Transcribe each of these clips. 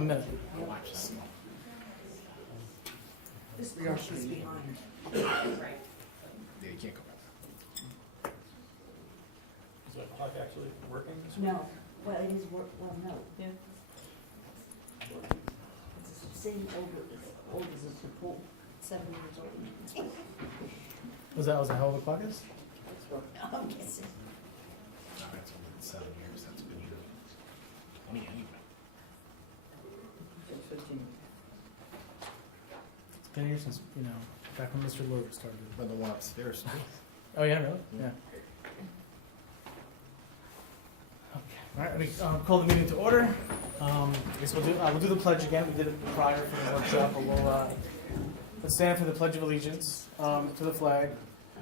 1 minute. I'll watch that. This clock is behind. Yeah, you can't go back. Is that clock actually working? No, well, it is work, well, no. Yeah. It's the same old as the pool, 7 years old. Was that a hell of a clock is? I'm guessing. No, that's only been 7 years. That's been here. 20 anyway. It's been here since, back when Mr. Logan started. But the one upstairs. Oh, yeah, really? Yeah. Okay, all right, let me call the meeting to order. I guess we'll do the pledge again. We did it prior for the workshop, but let's stand for the Pledge of Allegiance to the flag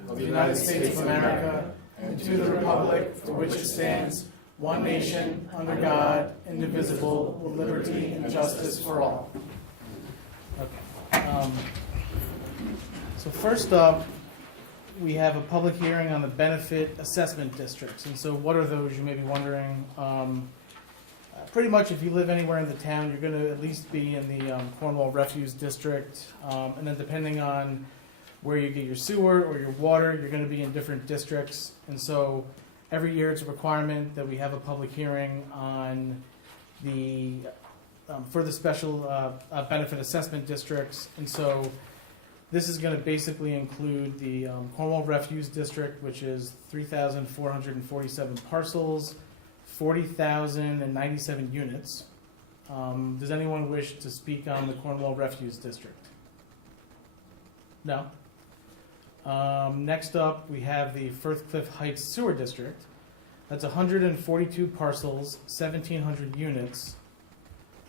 of the United States of America and to the republic for which it stands, one nation, under God, indivisible, with liberty and justice for all. Okay. So first up, we have a public hearing on the benefit assessment districts. And so what are those, you may be wondering? Pretty much if you live anywhere in the town, you're going to at least be in the Cornwall Refuse District. And then depending on where you get your sewer or your water, you're going to be in different districts. And so every year it's a requirement that we have a public hearing on the for the special benefit assessment districts. And so this is going to basically include the Cornwall Refuse District, which is 3,447 parcels, 40,097 units. Does anyone wish to speak on the Cornwall Refuse District? No? Next up, we have the Firthcliffe Heights Sewer District. That's 142 parcels, 1,700 units.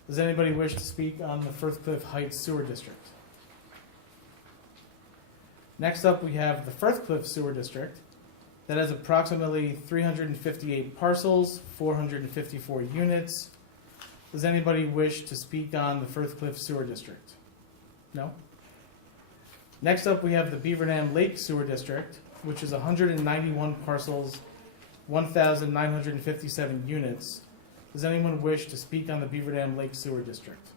Does anybody wish to speak on the Firthcliffe Heights Sewer District? Next up, we have the Firthcliffe Sewer District. That has approximately 358 parcels, 454 units. Does anybody wish to speak on the Firthcliffe Sewer District? No? Next up, we have the Beaver Dam Lake Sewer District, which is 191 parcels, 1,957 units. Does anyone wish to speak on the Beaver Dam Lake Sewer District?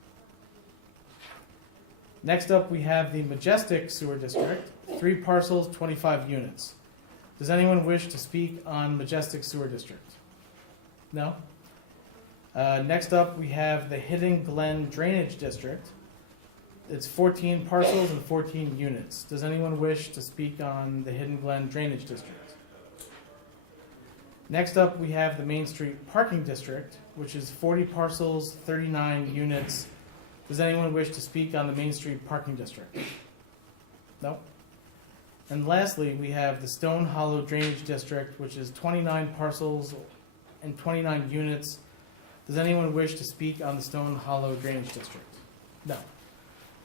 Next up, we have the Majestic Sewer District, 3 parcels, 25 units. Does anyone wish to speak on Majestic Sewer District? No? Next up, we have the Hidden Glen Drainage District. It's 14 parcels and 14 units. Does anyone wish to speak on the Hidden Glen Drainage District? Next up, we have the Main Street Parking District, which is 40 parcels, 39 units. Does anyone wish to speak on the Main Street Parking District? No? And lastly, we have the Stone Hollow Drainage District, which is 29 parcels and 29 units. Does anyone wish to speak on the Stone Hollow Drainage District? No.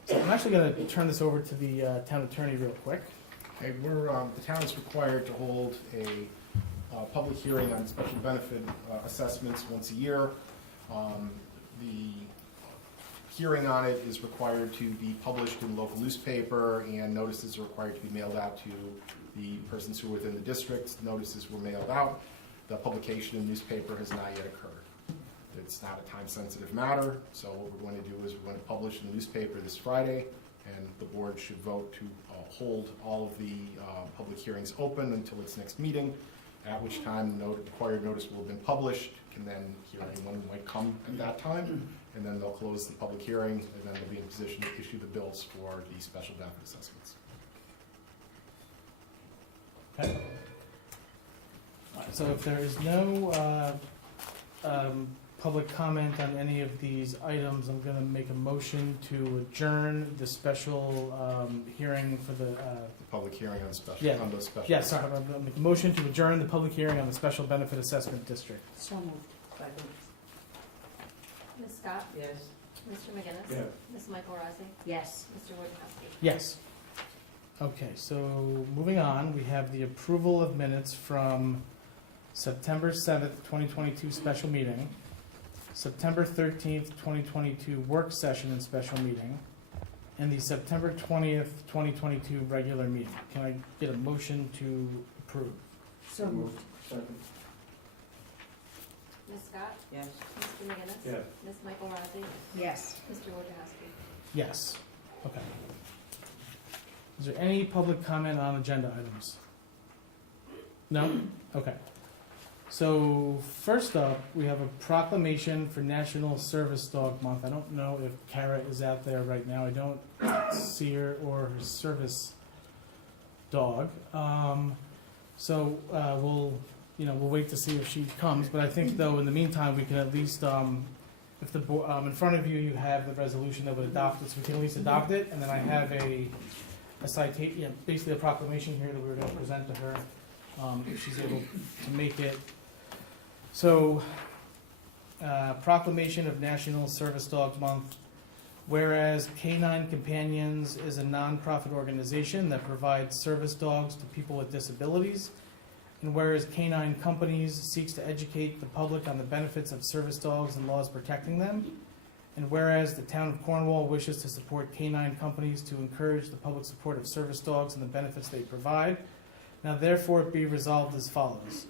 So I'm actually going to turn this over to the town attorney real quick. Okay, the town is required to hold a public hearing on special benefit assessments once a year. The hearing on it is required to be published in the local newspaper, and notices are required to be mailed out to the persons who are within the district. Notices were mailed out. The publication in the newspaper has not yet occurred. It's not a time-sensitive matter, so what we're going to do is we're going to publish in the newspaper this Friday, and the board should vote to hold all of the public hearings open until its next meeting, at which time the required notice will have been published, can then hear anyone who might come at that time, and then they'll close the public hearing, and then they'll be in a position to issue the bills for the special benefit assessments. Okay. All right, so if there is no public comment on any of these items, I'm going to make a motion to adjourn the special hearing for the Public hearing on special, Yeah. on those special. yes, sorry, I'm going to make a motion to adjourn the public hearing on the special benefit assessment district. So moved. Ms. Scott? Yes. Mr. McGinnis? Yeah. Ms. Michael Rossi? Yes. Mr. Wojciechowski? Yes. Okay, so moving on, we have the approval of minutes from September 7th, 2022 special meeting, September 13th, 2022 work session and special meeting, and the September 20th, 2022 regular meeting. Can I get a motion to approve? So moved. Second. Ms. Scott? Yes. Mr. McGinnis? Yes. Ms. Michael Rossi? Yes. Mr. Wojciechowski? Yes. Okay. Is there any public comment on agenda items? No? Okay. So first up, we have a proclamation for National Service Dog Month. I don't know if Kara is out there right now. I don't see her or her service dog. We'll wait to see if she comes. But I think though, in the meantime, we can at least, if the in front of you, you have the resolution that would adopt it, so we can at least adopt it. And then I have a citation, basically a proclamation here that we were going to present to her, if she's able to make it. So, proclamation of National Service Dogs Month. Whereas Canine Companions is a nonprofit organization that provides service dogs to people with disabilities, and whereas Canine Companies seeks to educate the public on the benefits of service dogs and laws protecting them, and whereas the town of Cornwall wishes to support Canine Companies to encourage the public support of service dogs and the benefits they provide, now therefore be resolved as follows.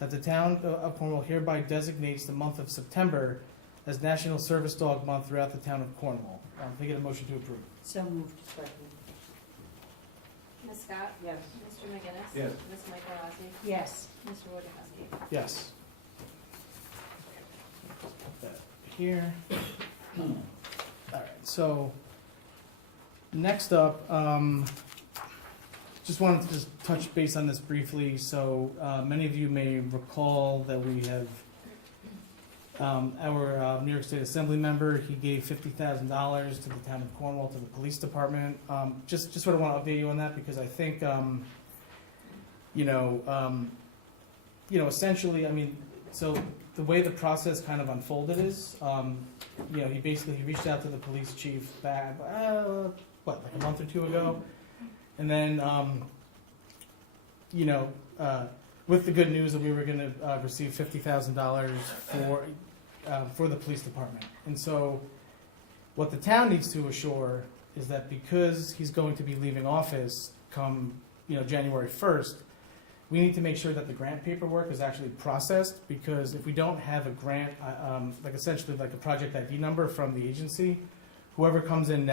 That the town of Cornwall hereby designates the month of September as National Service Dog Month throughout the town of Cornwall. Can I get a motion to approve? So moved. Second. Ms. Scott? Yes. Mr. McGinnis? Yes. Ms. Michael Rossi? Yes. Mr. Wojciechowski? Yes. Put that here. All right, so next up, just wanted to just touch base on this briefly. So many of you may recall that we have our New York State Assembly member. He gave $50,000 to the town of Cornwall, to the police department. Just sort of want to update you on that because I think, essentially, I mean, so the way the process kind of unfolded is, he reached out to the police chief back, like a month or two ago, and then, with the good news that we were going to receive $50,000 for the police department. And so what the town needs to assure is that because he's going to be leaving office come January 1st, we need to make sure that the grant paperwork is actually processed, because if we don't have a grant, essentially like a project ID number from the agency, whoever comes in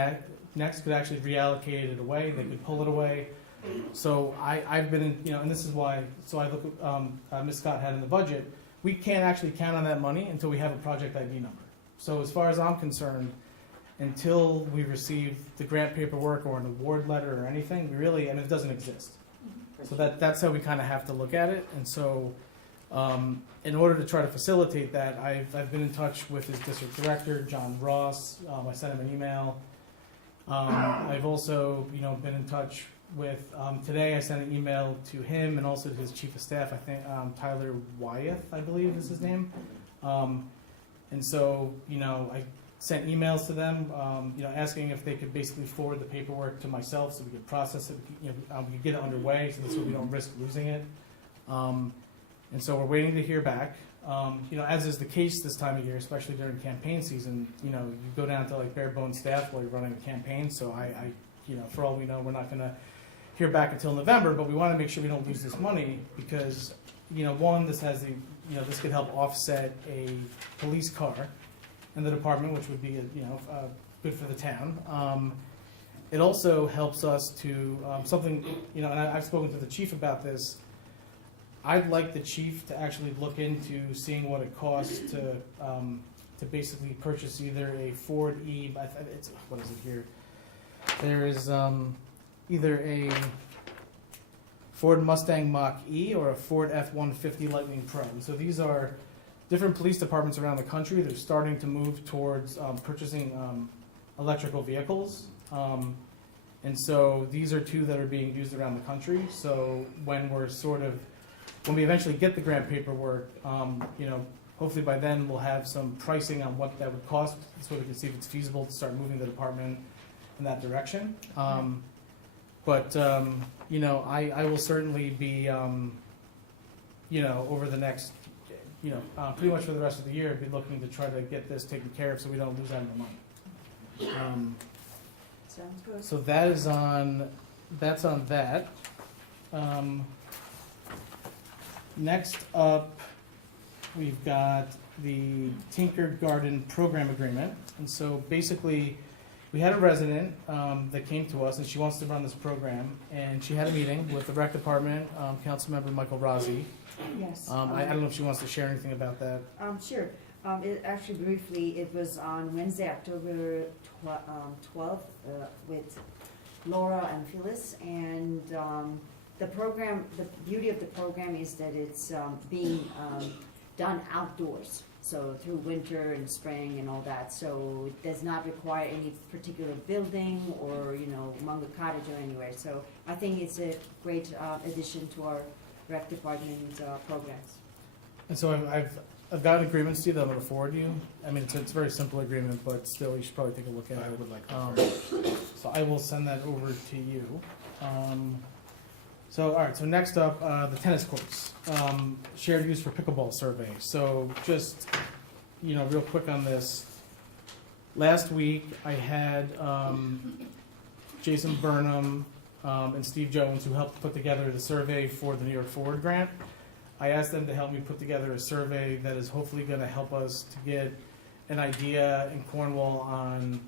next could actually reallocate it away, they could pull it away. So I've been in, and this is why, so I look at, Ms. Scott had in the budget, we can't actually count on that money until we have a project ID number. So as far as I'm concerned, until we receive the grant paperwork or an award letter or anything, it doesn't exist. So that's how we kind of have to look at it. And so in order to try to facilitate that, I've been in touch with his district director, John Ross. I sent him an email. I've also, been in touch with, today I sent an email to him and also to his chief of staff, I think, Tyler Wyeth, I believe is his name. And so, I sent emails to them, asking if they could basically forward the paperwork to myself so we could process it, we could get it underway so that we don't risk losing it. And so we're waiting to hear back. As is the case this time of year, especially during campaign season, you go down to like bare bones staff while you're running a campaign. So I for all we know, we're not going to hear back until November, but we want to make sure we don't lose this money because, one, this has this could help offset a police car in the department, which would be, good for the town. It also helps us to, something, and I've spoken to the chief about this. I'd like the chief to actually look into seeing what it costs to basically purchase either a Ford what is it here? There is either a Ford Mustang Mach-E or a Ford F-150 Lightning Pro. And so these are different police departments around the country. They're starting to move towards purchasing electrical vehicles. And so these are two that are being used around the country. So when we eventually get the grant paperwork, hopefully by then we'll have some pricing on what that would cost so we can see if it's feasible to start moving the department in that direction. But I will certainly be, over the next, pretty much for the rest of the year, be looking to try to get this taken care of so we don't lose out on the money. Sounds good. So that's on that. Next up, we've got the Tinker Garden Program Agreement. And so basically, we had a resident that came to us, and she wants to run this program. And she had a meeting with the rec department, Councilmember Michael Rossi. Yes. I don't know if she wants to share anything about that. Sure. Actually, briefly, it was on Wednesday, October 12th, with Laura and Phyllis. And the program, the beauty of the program is that it's being done outdoors. So through winter and spring and all that. So it does not require any particular building or, Mungo Cottage or anywhere. So I think it's a great addition to our rec department programs. And so I've got agreements to you that I'm going to forward you. I mean, it's a very simple agreement, but still, you should probably take a look at I it. would like So I will send that over to you. All right, so next up, the tennis courts. Shared use for pickleball survey. So just, real quick on this. Last week, I had Jason Burnham and Steve Jones, who helped put together the survey for the New York Forward Grant. I asked them to help me put together a survey that is hopefully going to help us to get an idea in Cornwall on,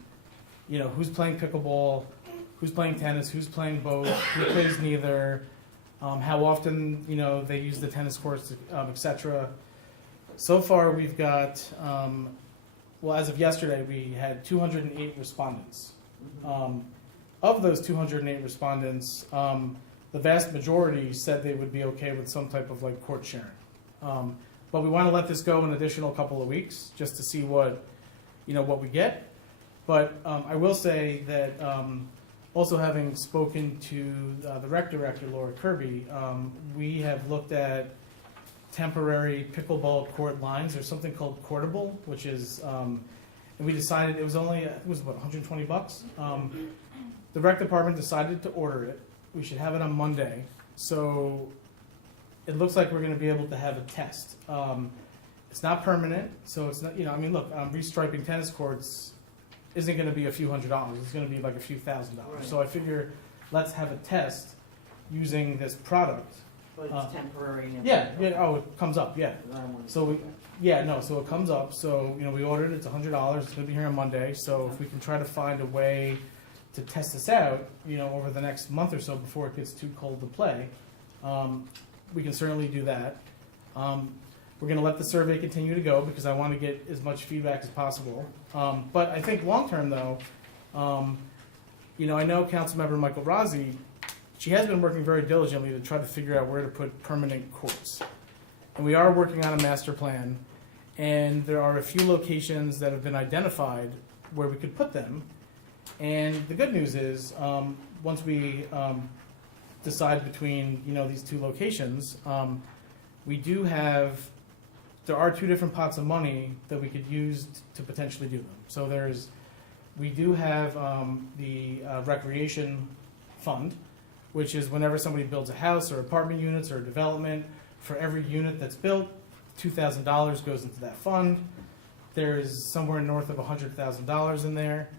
who's playing pickleball, who's playing tennis, who's playing both, who plays neither, how often, they use the tennis courts, etc. So far, we've got, as of yesterday, we had 208 respondents. Of those 208 respondents, the vast majority said they would be okay with some type of court sharing. But we want to let this go an additional couple of weeks just to see what we get. But I will say that also having spoken to the rec director, Laura Kirby, we have looked at temporary pickleball court lines. There's something called Courtable, which is, and we decided it was $120. The rec department decided to order it. We should have it on Monday. So it looks like we're going to be able to have a test. It's not permanent, so it's not, restriping tennis courts isn't going to be a few $100s. It's going to be like a few $1,000. Right. So I figure let's have a test using this product. But it's temporary. and- It comes up, yeah. I don't wanna So see that. so it comes up. So, we ordered it. It's $100. It's going to be here on Monday. So if we can try to find a way to test this out, over the next month or so before it gets too cold to play, we can certainly do that. We're going to let the survey continue to go because I want to get as much feedback as possible. But I think long term, though, I know Councilmember Michael Rossi, she has been working very diligently to try to figure out where to put permanent courts. And we are working on a master plan, and there are a few locations that have been identified where we could put them. And the good news is, once we decide between these two locations, there are two different pots of money that we could use to potentially do them. So we do have the recreation fund, which is whenever somebody builds a house or apartment units or a development, for every unit that's built, $2,000 goes into that fund. There's somewhere north of $100,000 in there.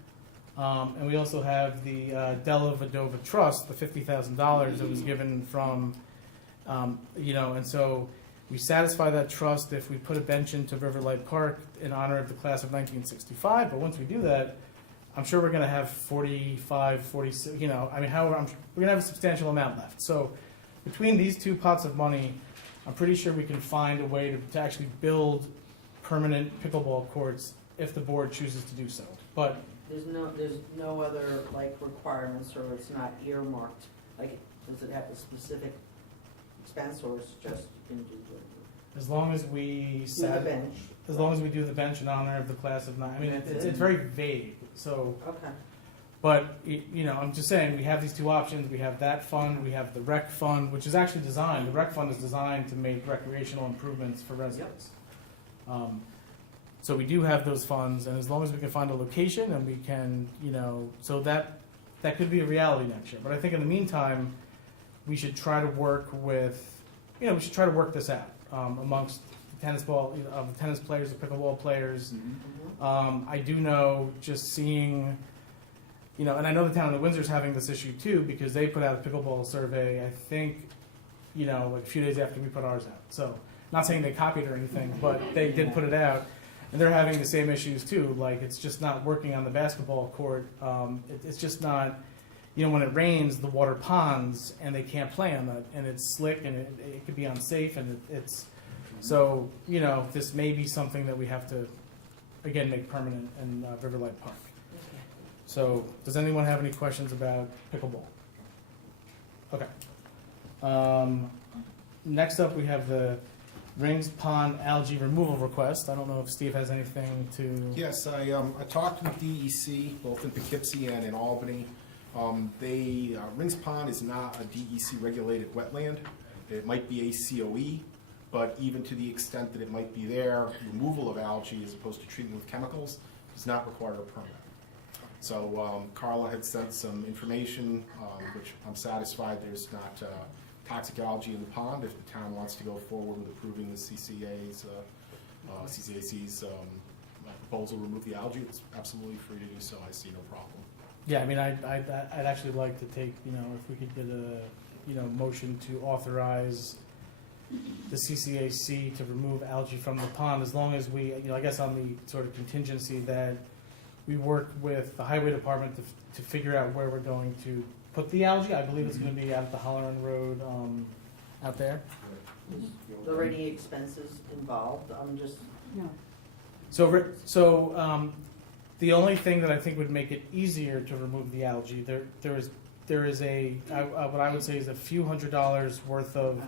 And we also have the Della Vadova Trust, the $50,000 that was given from, and so we satisfy that trust if we put a bench into Riverlight Park in honor of the class of 1965. But once we do that, I'm sure we're going to have 45, 46, however, we're going to have a substantial amount left. So between these two pots of money, I'm pretty sure we can find a way to actually build permanent pickleball courts if the board chooses to do so. But There's no other requirements, or it's not earmarked, does it have a specific expense, or it's just you can do as long as we the bench? as long as we do the bench in honor of the class of 9, I mean, it's very vague. So, Okay. but I'm just saying we have these two options. We have that fund. We have the rec fund, which is actually designed. The rec fund is designed to make recreational improvements for residents. So we do have those funds, and as long as we can find a location and we can, so that could be a reality next year. But I think in the meantime, we should try to work this out amongst the tennis players, the pickleball players. I do know, just seeing, and I know the town of Windsor's having this issue too, because they put out a pickleball survey, I think, a few days after we put ours out. So not saying they copied or anything, but they did put it out. And they're having the same issues too, like it's just not working on the basketball court. It's just not, when it rains, the water ponds and they can't play on that, and it's slick and it could be unsafe, and so, this may be something that we have to, again, make permanent in Riverlight Park. So, does anyone have any questions about pickleball? Okay. Next up, we have the Rings Pond algae removal request. I don't know if Steve has anything to. Yes, I talked with DEC, both in Poughkeepsie and in Albany. Rings Pond is not a DEC regulated wetland. It might be a COE, but even to the extent that it might be there, removal of algae as opposed to treatment with chemicals does not require a permit. So Carla had sent some information, which I'm satisfied there's not toxic algae in the pond. If the town wants to go forward with approving the CCAC's proposal to remove the algae, it's absolutely free to do so. I see no problem. Yeah, I mean, I'd actually like to take, if we could get a, motion to authorize the CCAC to remove algae from the pond, as long as we, I guess on the sort of contingency that we work with the highway department to figure out where we're going to put the algae. I believe it's going to be out at the Holleran Road, out there. Are there any expenses involved? I'm just, No. So the only thing that I think would make it easier to remove the algae, there is what I would say is a few $100s worth of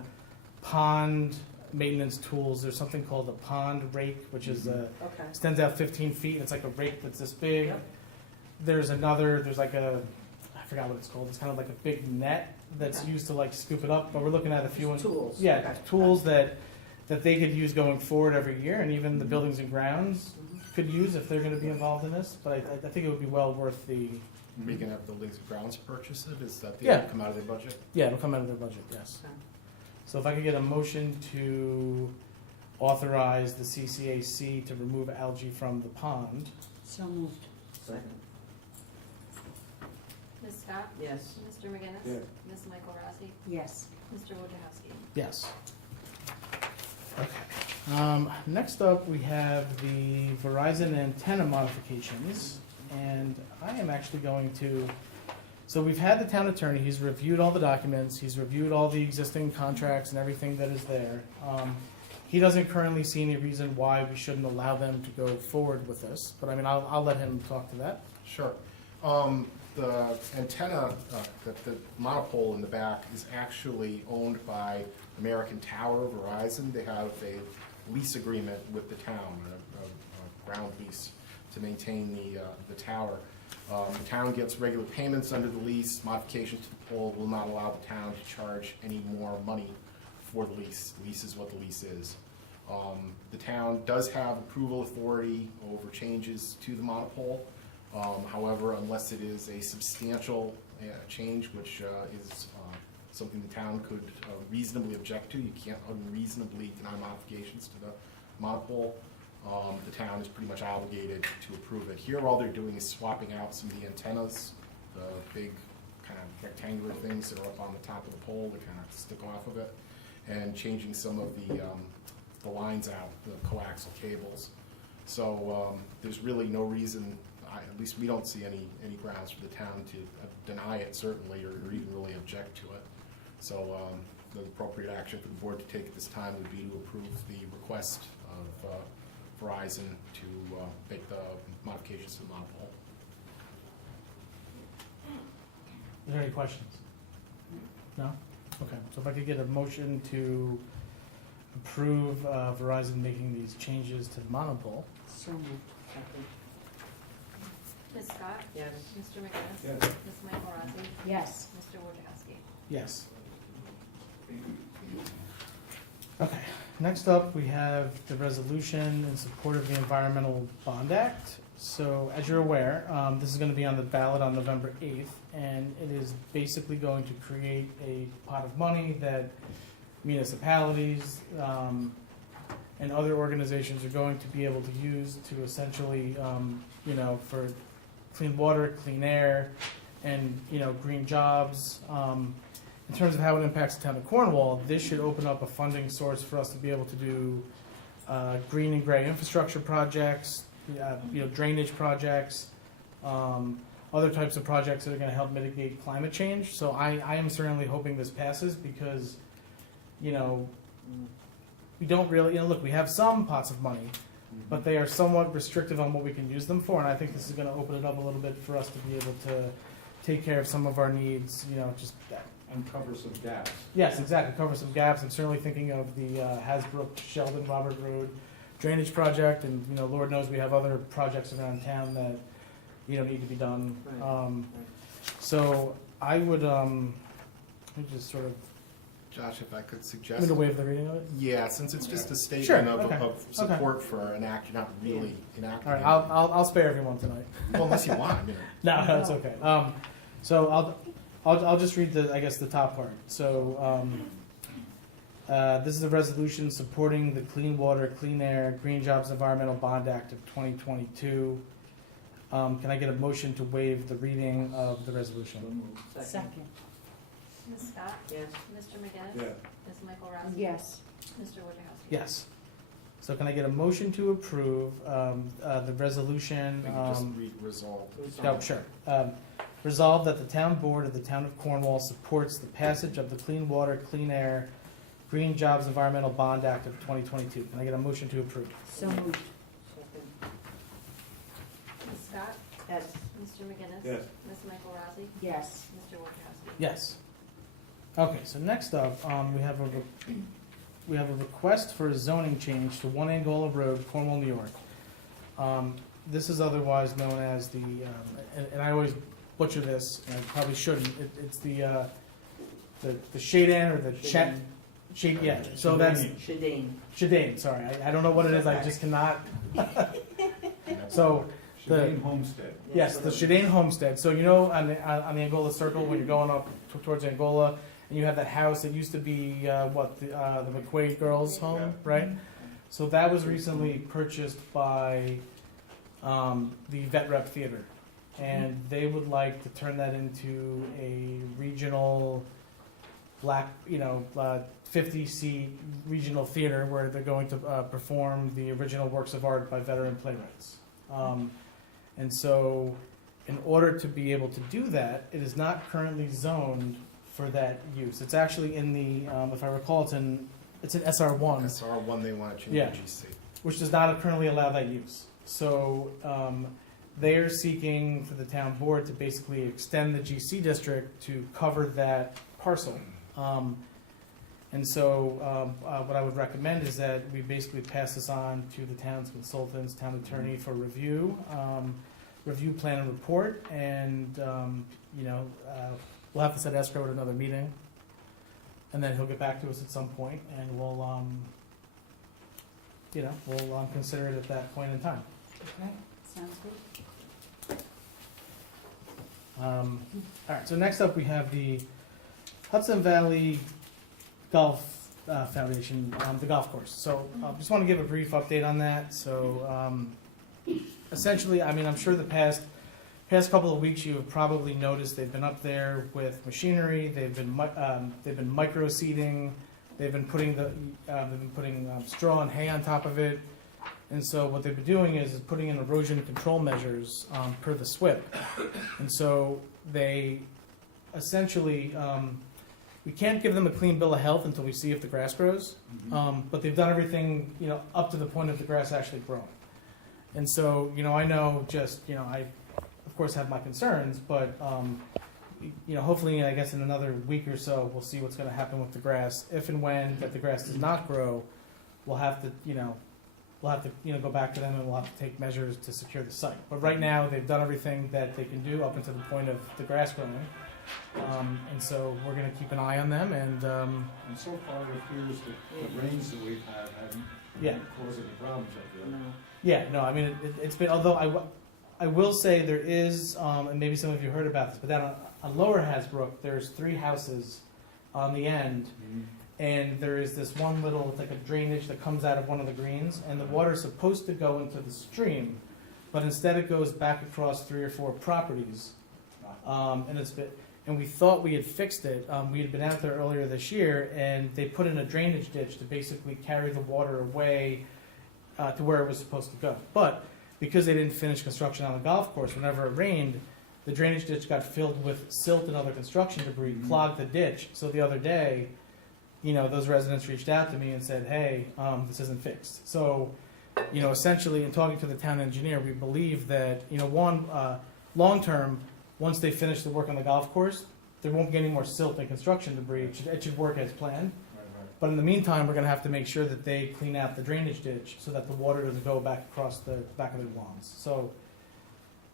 pond maintenance tools. There's something called a pond rake, which is okay. extends out 15 feet, and it's like a rake that's this big. Yep. There's like I forgot what it's called. It's kind of like a big net that's Okay. used to like scoop it up. But we're looking at a few Tools. Yeah, Okay. tools that they could use going forward every year, and even the buildings and grounds Mhm. could use if they're going to be involved in this. But I think it would be well worth the. We can have buildings and grounds purchase it. Is that Yeah. come out of their budget? Yeah, it'll come out of their budget. Yes. Okay. So if I could get a motion to authorize the CCAC to remove algae from the pond. So moved. Second. Ms. Scott? Yes. Mr. McGinnis? Yeah. Ms. Michael Rossi? Yes. Mr. Wojciechowski? Yes. Okay. Next up, we have the Verizon antenna modifications, and I am actually going to. So we've had the town attorney. He's reviewed all the documents. He's reviewed all the existing contracts and everything that is there. He doesn't currently see any reason why we shouldn't allow them to go forward with this. But I mean, I'll let him talk to that. Sure. The antenna, the monopole in the back is actually owned by American Tower, Verizon. They have a lease agreement with the town, a ground lease to maintain the tower. The town gets regular payments under the lease. Modifications to the pole will not allow the town to charge any more money for the lease. The lease is what the lease is. The town does have approval authority over changes to the monopole. However, unless it is a substantial change, which is something the town could reasonably object to, you can't unreasonably deny modifications to the monopole. The town is pretty much obligated to approve it. Here, all they're doing is swapping out some of the antennas, the big kind of rectangular things that are up on the top of the pole that kind of stick off of it, and changing some of the lines out, the coaxial cables. So there's really no reason, at least we don't see any grounds for the town to deny it, certainly, or even really object to it. So the appropriate action for the board to take at this time would be to approve the request of Verizon to make the modifications to the monopole. Are there any questions? No? Okay, so if I could get a motion to approve Verizon making these changes to the monopole. So moved. Second. Ms. Scott? Yes. Mr. McGinnis? Yes. Ms. Michael Rossi? Yes. Mr. Wojciechowski? Yes. Okay, next up, we have the resolution in support of the Environmental Bond Act. So, as you're aware, this is going to be on the ballot on November 8th, and it is basically going to create a pot of money that municipalities and other organizations are going to be able to use to essentially, for clean water, clean air, and, green jobs. in terms of how it impacts the town of Cornwall, this should open up a funding source for us to be able to do green and gray infrastructure projects, drainage projects, other types of projects that are going to help mitigate climate change. So I am certainly hoping this passes because, we don't really, look, we have some pots of money, but they are somewhat restrictive on what we can use them for, and I think this is going to open it up a little bit for us to be able to take care of some of our needs, just Uncover some gaps. yes, exactly, cover some gaps. I'm certainly thinking of the Hasbrook, Sheldon, Robert Road drainage project, and Lord knows we have other projects around town that need to be done. Right. So I would let me just sort of Josh, if I could I'm suggest. going to waive the reading of it. Yeah, since it's just a Sure, statement okay, of support for an act, you're not really enacting. All right, it. I'll spare everyone tonight. Well, unless you want. No, that's okay. So I'll just read the top part. So this is a resolution supporting the Clean Water, Clean Air, Green Jobs Environmental Bond Act of 2022. Can I get a motion to waive the reading of the resolution? Second. Ms. Scott? Yes. Mr. McGinnis? Yeah. Ms. Michael Rossi? Yes. Mr. Wojciechowski? Yes. So can I get a motion to approve the resolution? I think just read resolved. Oh, sure. Resolved that the town board of the town of Cornwall supports the passage of the Clean Water, Clean Air, Green Jobs Environmental Bond Act of 2022. Can I get a motion to approve? So moved. Second. Ms. Scott? Yes. Mr. McGinnis? Yes. Ms. Michael Rossi? Yes. Mr. Wojciechowski? Yes. Okay, so next up, we have a request for a zoning change to 1 Angola Road, Cornwall, New York. This is otherwise known as the, and I always butcher this, and I probably shouldn't. It's the Shadan or the Chet. Shade, yeah. So that's Shadane. Shadane. Sorry, I don't know what it is. I just cannot. So Shadane Homestead. yes, the Shadane Homestead. So on the Angola Circle when you're going up towards Angola, and you have that house that used to be the McQuaid girls' home, Yeah. right? So that was recently purchased by the Vet Rep Theater, and they would like to turn that into a regional 50-seat regional theater where they're going to perform the original works of art by veteran playwrights. And so in order to be able to do that, it is not currently zoned for that use. It's actually in the, if I recall, it's an SR1, SR1, they want to change Yeah. the GC. which does not currently allow that use. So they're seeking for the town board to basically extend the GC district to cover that parcel. And so what I would recommend is that we basically pass this on to the town's consultants, town attorney for review, review plan and report, and we'll have to set escrow at another meeting, and then he'll get back to us at some point, and we'll consider it at that point in time. Okay, sounds good. All right, so next up we have the Hudson Valley Golf Foundation, the golf course. So just want to give a brief update on that. So essentially, I'm sure the past couple of weeks you have probably noticed they've been up there with machinery. They've been micro seeding. They've been putting straw and hay on top of it. And so what they've been doing is putting in erosion control measures per the SWIP. And so they essentially, we can't give them a clean bill of health until we see if the grass grows. But they've done everything, up to the point of the grass actually growing. And so, I know I of course have my concerns, but hopefully, I guess in another week or so, we'll see what's going to happen with the grass. If and when that the grass does not grow, we'll have to go back to them and we'll have to take measures to secure the site. But right now, they've done everything that they can do up until the point of the grass growing. And so we're going to keep an eye on them, and And so far, it appears that the rains that we've had haven't Yeah. caused any problems up there. No. yeah, no, it's been, although I will say there is, and maybe some of you heard about this, but down on Lower Hasbrook, there's 3 houses on the end, and there is this one little, it's like a drainage that comes out of one of the greens, and the water's supposed to go into the stream, but instead it goes back across 3 or 4 properties, and and we thought we had fixed it. We had been out there earlier this year, and they put in a drainage ditch to basically carry the water away to where it was supposed to go. But because they didn't finish construction on the golf course, whenever it rained, the drainage ditch got filled with silt and other construction debris, clogged the ditch. So the other day, those residents reached out to me and said, hey, this isn't fixed. So, essentially, in talking to the town engineer, we believe that, long-term, once they finish the work on the golf course, there won't be any more silt and construction debris. It should work as planned. But in the meantime, we're gonna have to make sure that they clean out the drainage ditch so that the water doesn't go back across the back of their lawns. So,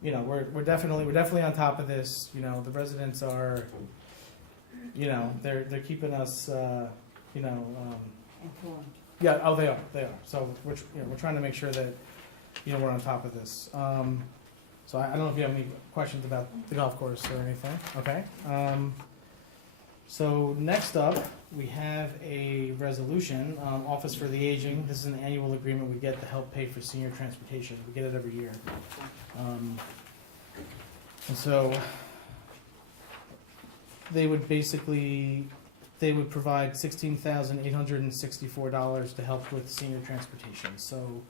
we're definitely on top of this. The residents are, they're keeping us, Informed. yeah, oh, they are. So we're trying to make sure that, we're on top of this. So I don't know if you have any questions about the golf course or anything. Okay. So next up, we have a resolution, Office for the Aging. This is an annual agreement we get to help pay for senior transportation. We get it every year. And so they would provide $16,864 to help with senior transportation. So,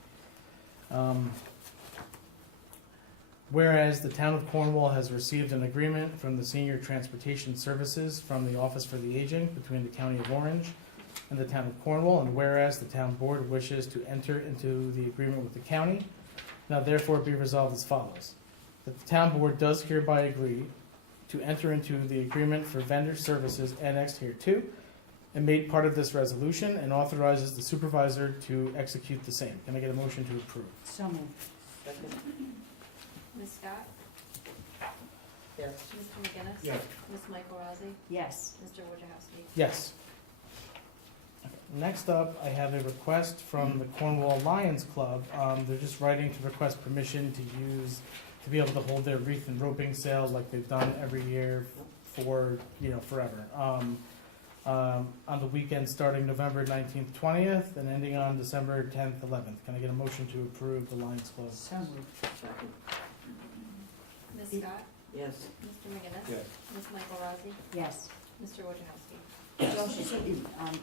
whereas the town of Cornwall has received an agreement from the Senior Transportation Services from the Office for the Aging between the County of Orange and the town of Cornwall, and whereas the town board wishes to enter into the agreement with the county, now therefore be resolved as follows. That the town board does hereby agree to enter into the agreement for vendor services annexed hereto and made part of this resolution and authorizes the supervisor to execute the same. Can I get a motion to approve? So moved. Second. Ms. Scott? Yes. Mr. McGinnis? Yes. Ms. Michael Rossi? Yes. Mr. Wojciechowski? Yes. Okay. Next up, I have a request from the Cornwall Lions Club. They're just writing to request permission to be able to hold their wreath and roping sale like they've done every year for, forever. On the weekend starting November 19th, 20th, and ending on December 10th, 11th. Can I get a motion to approve the Lions Club? So moved. Second. Ms. Scott? Yes. Mr. McGinnis? Yes. Ms. Michael Rossi? Yes. Mr. Wojciechowski? Josh, you said it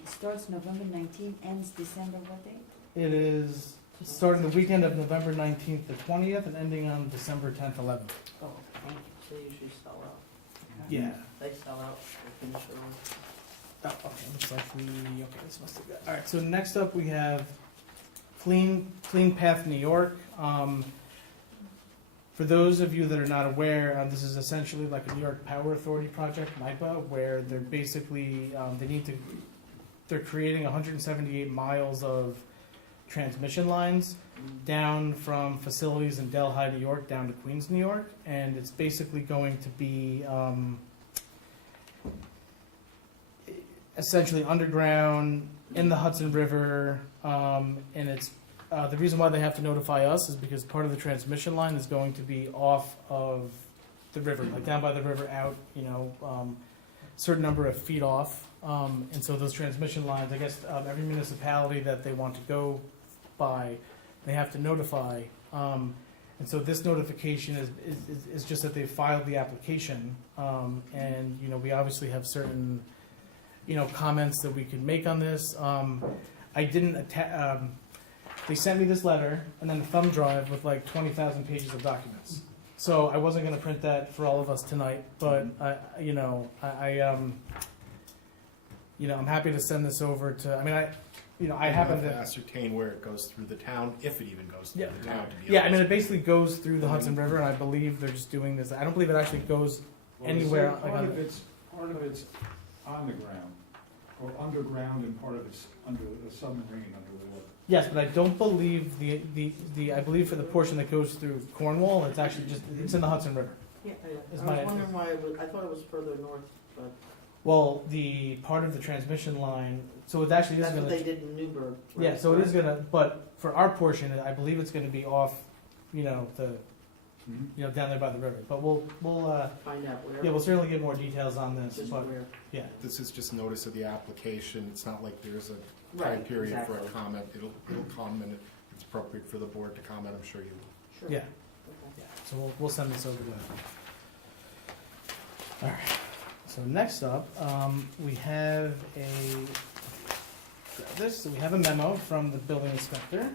starts November 19th, ends December what date? It is starting the weekend of November 19th to 20th and ending on December 10th, 11th. Oh, thank you. They usually sell out. Yeah. They sell out, they finish early. Oh, okay, looks like this must have got, all right, so next up we have Clean Path New York. For those of you that are not aware, this is essentially like a New York Power Authority project, NYPA, where they're basically, they're creating 178 miles of transmission lines down from facilities in Delhi, New York, down to Queens, New York, and it's basically going to be, essentially underground in the Hudson River, and it's the reason why they have to notify us is because part of the transmission line is going to be off of the river, like down by the river out, certain number of feet off, and so those transmission lines, I guess every municipality that they want to go by, they have to notify, and so this notification is just that they filed the application, and we obviously have certain comments that we can make on this. I didn't they sent me this letter and then a thumb drive with like 20,000 pages of documents. So I wasn't going to print that for all of us tonight, but I'm happy to send this over to. I mean, I happen to ascertain where it goes through the town, if it even goes through Yeah. the town. To be Yeah, I honest. mean, it basically goes through the Hudson River, and I believe they're just doing this. I don't believe it actually goes anywhere. Well, part of it's on the ground, or underground, and part of it's under the submarine under the water. Yes, but I don't believe I believe for the portion that goes through Cornwall, it's actually it's in the Hudson River. Yeah, Is I my- was wondering why I thought it was further north, but Well, the part of the transmission line, so it actually is that's what gonna. they did in Newburgh. Yeah, right? so it is gonna, but for our portion, I believe it's gonna be off, down there by the river. But we'll Find out where. we'll certainly get more details on this. Just But where. yeah, This is just notice of the application. It's not like there's a time Right, period for exactly. a comment. It'll come and it's appropriate for the board to comment. I'm sure you will. Sure. yeah. Okay. So we'll send this over to. All right. So next up, we have we have a memo from the building inspector.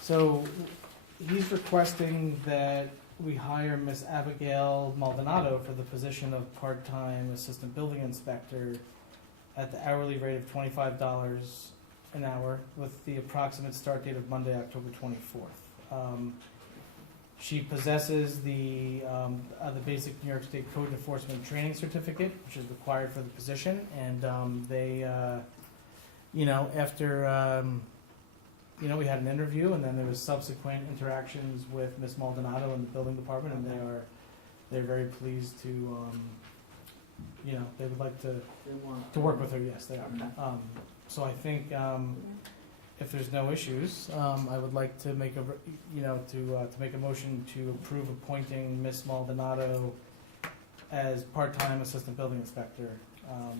So he's requesting that we hire Miss Abigail Maldonado for the position of part-time assistant building inspector at the hourly rate of $25 an hour with the approximate start date of Monday, October 24th. She possesses the basic New York State Code Enforcement Training Certificate, which is required for the position, and after we had an interview, and then there was subsequent interactions with Ms. Maldonado in the building department, and they're very pleased to, they would like to They want. work with her. Yes, they are. Okay. So I think if there's no issues, I would like to make to make a motion to approve appointing Ms. Maldonado as part-time assistant building inspector,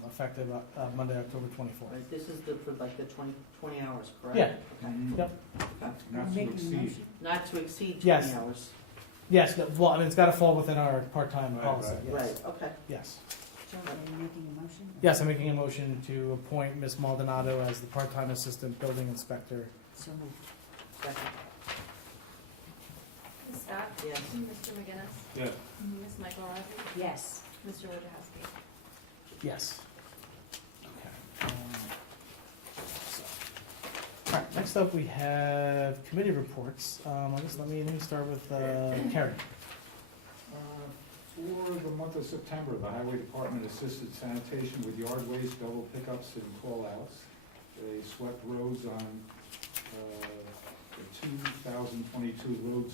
effective Monday, October 24th. Right, this is for like the 20 hours, correct? Yeah. Okay. Yep. Okay. Not to Making a exceed. motion? Not to exceed Yes. 20 hours. Yes, well, I mean, it's got to fall within our part-time Right, policy. right. Yes. Right, okay. Yes. John, are you making a motion? Yes, I'm making a motion to appoint Ms. Maldonado as the part-time assistant building inspector. So moved. Second. Ms. Scott? Yes. Mr. McGinnis? Yes. Ms. Michael Rossi? Yes. Mr. Wojciechowski? Yes. Okay. All right, next up we have committee reports. I guess let me start with Carrie. For the month of September, the Highway Department assisted sanitation with yard waste, double pickups, and call-outs. They swept roads on the 2022 road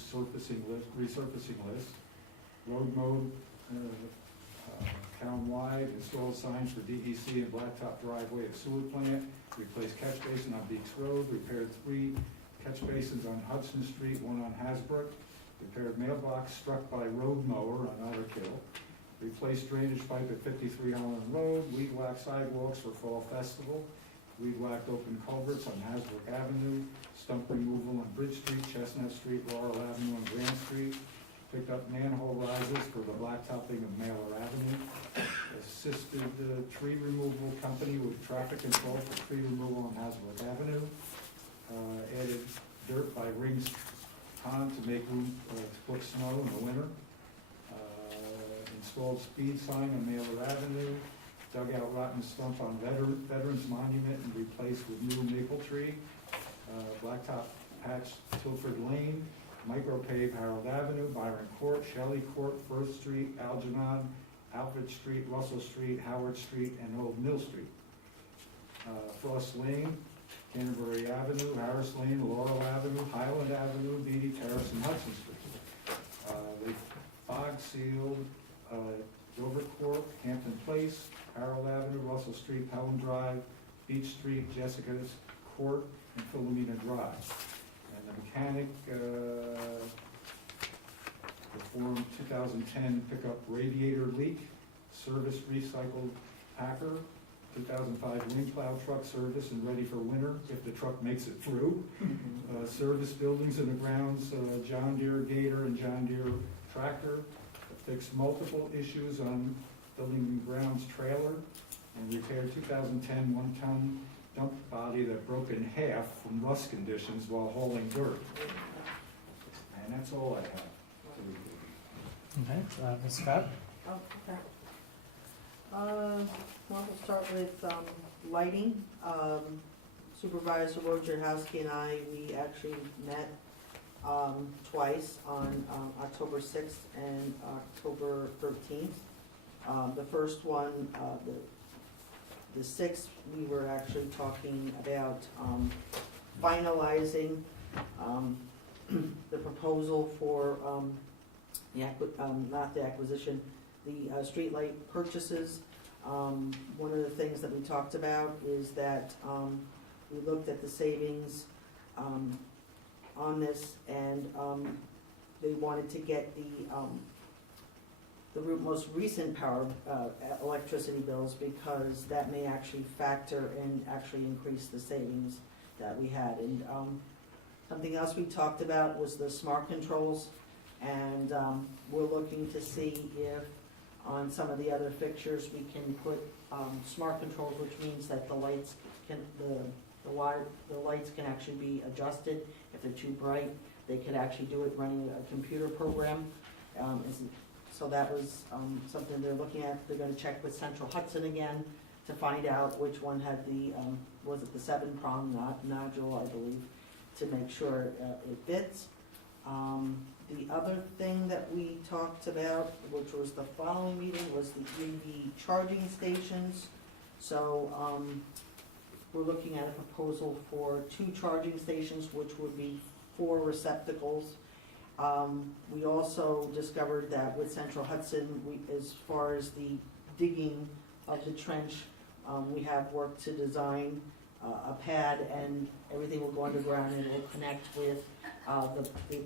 resurfacing list. Road mowed town-wide, installed signs for DEC and blacktop driveway at sewer plant, replaced catch basin on Beeks Road, repaired 3 catch basins on Hudson Street, 1 on Hasbrook, repaired mailbox struck by road mower on Otter Kill, replaced drainage pipe at 53 Holland Road, weed whacked sidewalks for Fall Festival, weed whacked open culverts on Hasbrook Avenue, stump removal on Bridge Street, Chestnut Street, Laurel Avenue, and Grand Street, picked up manhole rises for the blacktopping of Mailer Avenue, assisted the tree removal company with traffic control for tree removal on Hasbrook Avenue, added dirt by Rings Pond to make room to put snow in the winter, installed speed sign on Mailer Avenue, dug out rotten stump on Veterans Monument and replaced with new maple tree, blacktop patch Tilford Lane, micropave Harold Avenue, Byron Court, Shelley Court, First Street, Algernon, Alfred Street, Russell Street, Howard Street, and Old Mill Street. Frost Lane, Canterbury Avenue, Harris Lane, Laurel Avenue, Highland Avenue, Beatty Terrace, and Hudson Street. They fog sealed Dover Court, Hampton Place, Harold Avenue, Russell Street, Pelham Drive, Beach Street, Jessica's Court, and Philomena Drive. And the mechanic performed 2010 pickup radiator leak, service recycled Packer, 2005 wind plow truck service and ready for winter if the truck makes it through. Service buildings and the grounds, John Deere Gator and John Deere tractor. Fixed multiple issues on building and grounds trailer and repaired 2010 one-ton dump body that broke in half from rust conditions while hauling dirt. And that's all I have to report. Okay, Ms. Scott? Oh, okay. Well, we'll start with lighting. Supervisor Wojciechowski and I, we actually met twice on October 6th and October 13th. The first one, the 6th, we were actually talking about finalizing the proposal for not the acquisition, the streetlight purchases. One of the things that we talked about is that we looked at the savings on this, and they wanted to get the most recent power electricity bills, because that may actually factor and actually increase the savings that we had. And something else we talked about was the smart controls, and we're looking to see if On some of the other fixtures, we can put, smart controls, which means that the lights can, the lights can actually be adjusted. If they're too bright, they could actually do it running a computer program. So that was, something they're looking at. They're gonna check with Central Hudson again to find out which one had the, was it the 7-prong nodule, I believe, to make sure it fits. The other thing that we talked about, which was the following meeting, was the EV charging stations. So, we're looking at a proposal for 2 charging stations, which would be 4 receptacles. We also discovered that with Central Hudson, as far as the digging of the trench, we have work to design a pad, and everything will go underground, and it will connect with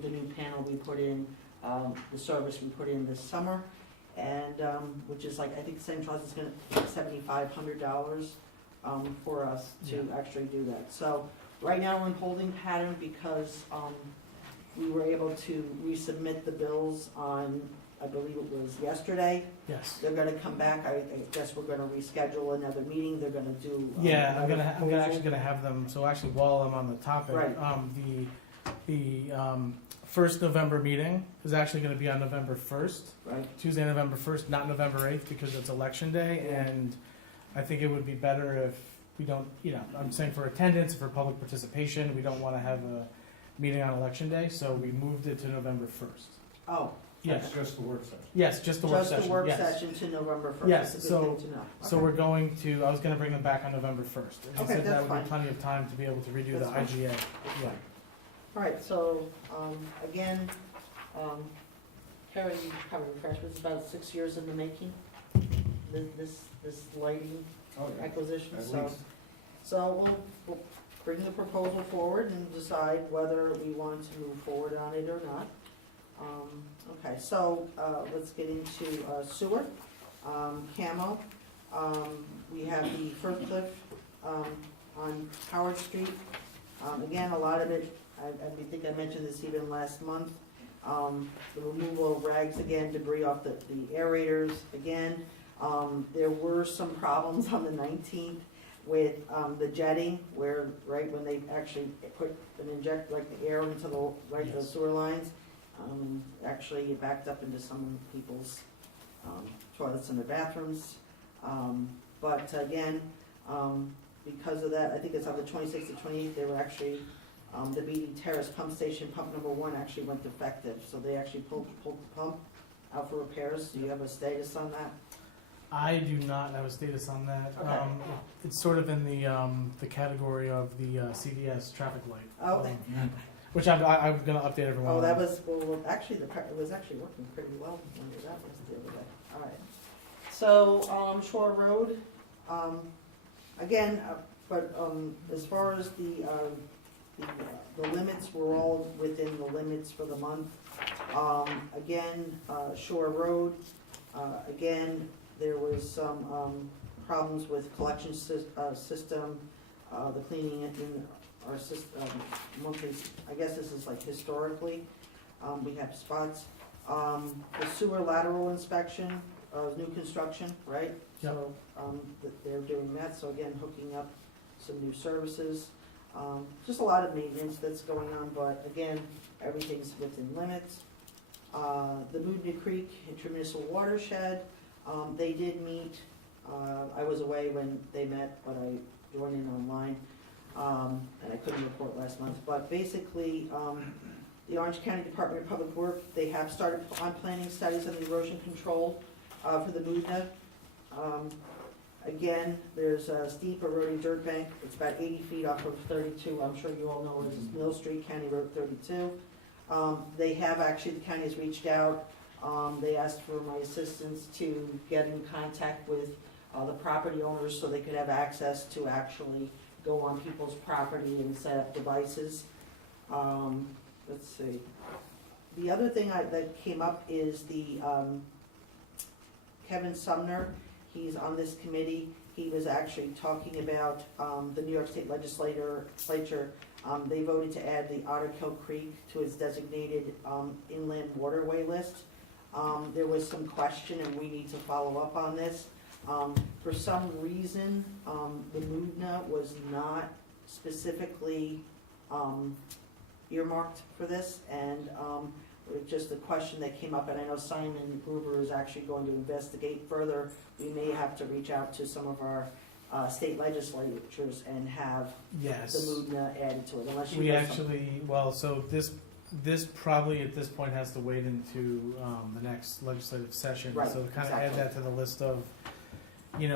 the new panel we put in, the service we put in this summer, and which is like, I think Central Hudson's gonna take $7,500 for us to actually do that. So right now we're in holding pattern because we were able to resubmit the bills on, I believe it was yesterday. Yes. They're gonna come back, I guess we're gonna reschedule another meeting, they're gonna do. Yeah, I'm another actually proposal. gonna have them, so actually while I'm on the topic, Right. the first November meeting is actually gonna be on November 1st, Right, Tuesday, November 1st, not November 8th, because it's election day, Yeah. and I think it would be better if we don't, I'm saying for attendance, for public participation, we don't wanna have a meeting on election day, so we moved it to November 1st. oh, Yes, That's just the work session. yes, just the work session, just the work yes. session to November first, Yes, it's a so- good thing to know. So Okay. we're going to, I was gonna bring them back on November 1st. And he Okay, said that that's would fine. be plenty of time to be able to redo the That's fine. IGA. Yeah. All right, so, again, Karen, you have a refreshment, it's about 6 years in the making, this lighting Oh, yeah, acquisition, at so. least. So we'll bring the proposal forward and decide whether we want to move forward on it or not. Okay, so, let's get into sewer, camo. We have the First Cliff, on Howard Street. Again, a lot of it, I think I mentioned this even last month. The removal of rags again, debris off the aerators again. There were some problems on the 19th with the jetting, where, right, when they actually put and inject like the air into the, right, the Yes. sewer lines, actually it backed up into some people's toilets in their bathrooms. But again, because of that, I think it's on the 26th and 28th, they were actually, the BD Terrace pump station, pump number 1 actually went defective, so they actually pulled the pump out for repairs. Do you have a status on that? I do not have a status on that. Okay. It's sort of in the category of the CVS traffic light. Oh. Which I'm gonna update everyone Oh, on. that was, well, actually, it was actually working pretty well when that was the other day. All right. So, Shore Road, again, but, as far as the limits, we're all within the limits for the month. Again, Shore Road, again, there was some, problems with collection system, the cleaning in our system, monthly, I guess this is like historically, we have spots. The sewer lateral inspection of new construction, right? Yep. So, they're doing that, so again, hooking up some new services. Just a lot of maintenance that's going on, but again, everything's within limits. The Moodna Creek Intermunicipal Watershed, they did meet, I was away when they met, but I joined in online, and I couldn't report last month, but basically, the Orange County Department of Public Works, they have started on planning studies on the erosion control, for the Moodna. Again, there's a steep eroding dirt bank, it's about 80 feet off of 32, I'm sure you all know it is Mill Street, County Road 32. They have actually, the county has reached out, they asked for my assistance to get in contact with the property owners so they could have access to actually go on people's property and set up devices. Let's see. The other thing that came up is the Kevin Sumner, he's on this committee. He was actually talking about the New York State Legislature. They voted to add the Otter Kill Creek to its designated inland waterway list. There was some question, and we need to follow up on this. For some reason, the MUDNA was not specifically earmarked for this, and it was just a question that came up, and I know Simon Gruber is actually going to investigate further. We may have to reach out to some of our state legislatures and have Yes. the MUDNA added to it, unless you We have something. actually, well, so this probably at this point has to wait into the next legislative session. Right, So to kind of add exactly. that to the list of,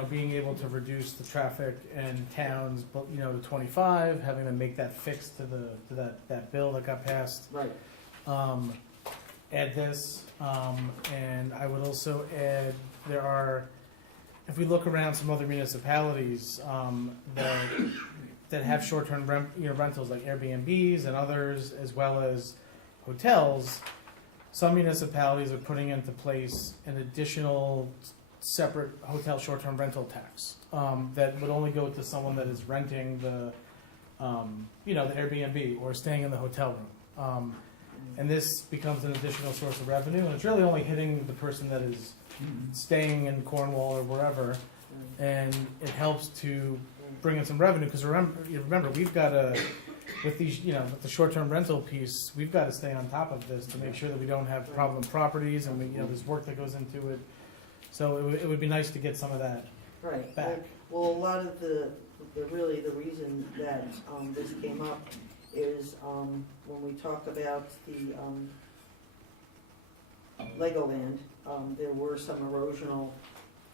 being able to reduce the traffic in towns, but, to 25, having them make that fix to that bill that got passed. Right, Add this, and I would also add, if we look around some other municipalities, that have short-term rentals like Airbnbs and others, as well as hotels, some municipalities are putting into place an additional separate hotel short-term rental tax that would only go to someone that is renting the Airbnb or staying in the hotel room. And this becomes an additional source of revenue, and it's really only hitting the person that is staying in Cornwall or wherever, and it helps to bring in some revenue, because remember, we've got to, with these, with the short-term rental piece, we've got to stay on top of this to make sure that we don't have problem properties, and there's work that goes into it. So it would be nice to get some of that. right. Back. Well, a lot of the reason that this came up is when we talk about the Legoland, there were some erosional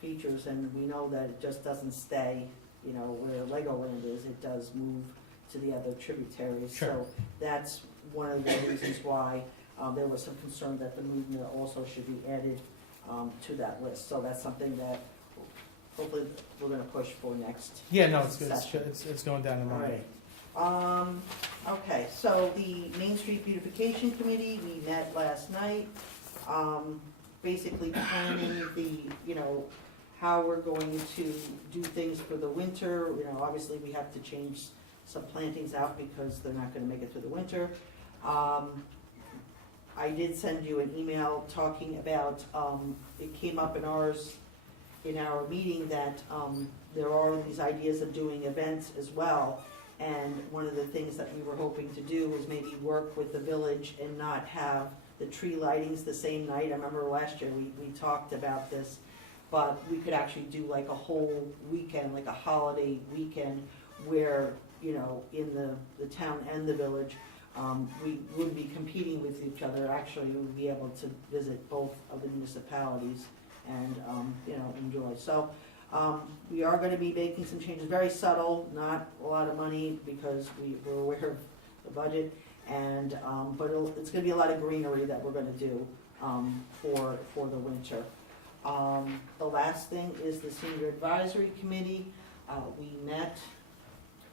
features, and we know that it just doesn't stay, where Legoland is, it does move to the other tributaries. Sure. So that's one of the reasons why there was some concern that the movement also should be added to that list. So that's something that hopefully we're gonna push for next. Yeah, no, it's session. it's going down in All my. right. Okay, so the Main Street Beautification Committee, we met last night, basically planning how we're going to do things for the winter. Obviously, we have to change some plantings out because they're not gonna make it through the winter. I did send you an email talking about, it came up in our meeting that, there are these ideas of doing events as well. And one of the things that we were hoping to do was maybe work with the village and not have the tree lightings the same night. I remember last year we talked about this, but we could actually do like a whole weekend, like a holiday weekend, where, in the town and the village, we wouldn't be competing with each other. Actually, we would be able to visit both of the municipalities and, enjoy. So, we are gonna be making some changes, very subtle, not a lot of money, because we're aware of the budget, and, but it's gonna be a lot of greenery that we're gonna do, for the winter. The last thing is the Senior Advisory Committee. We met,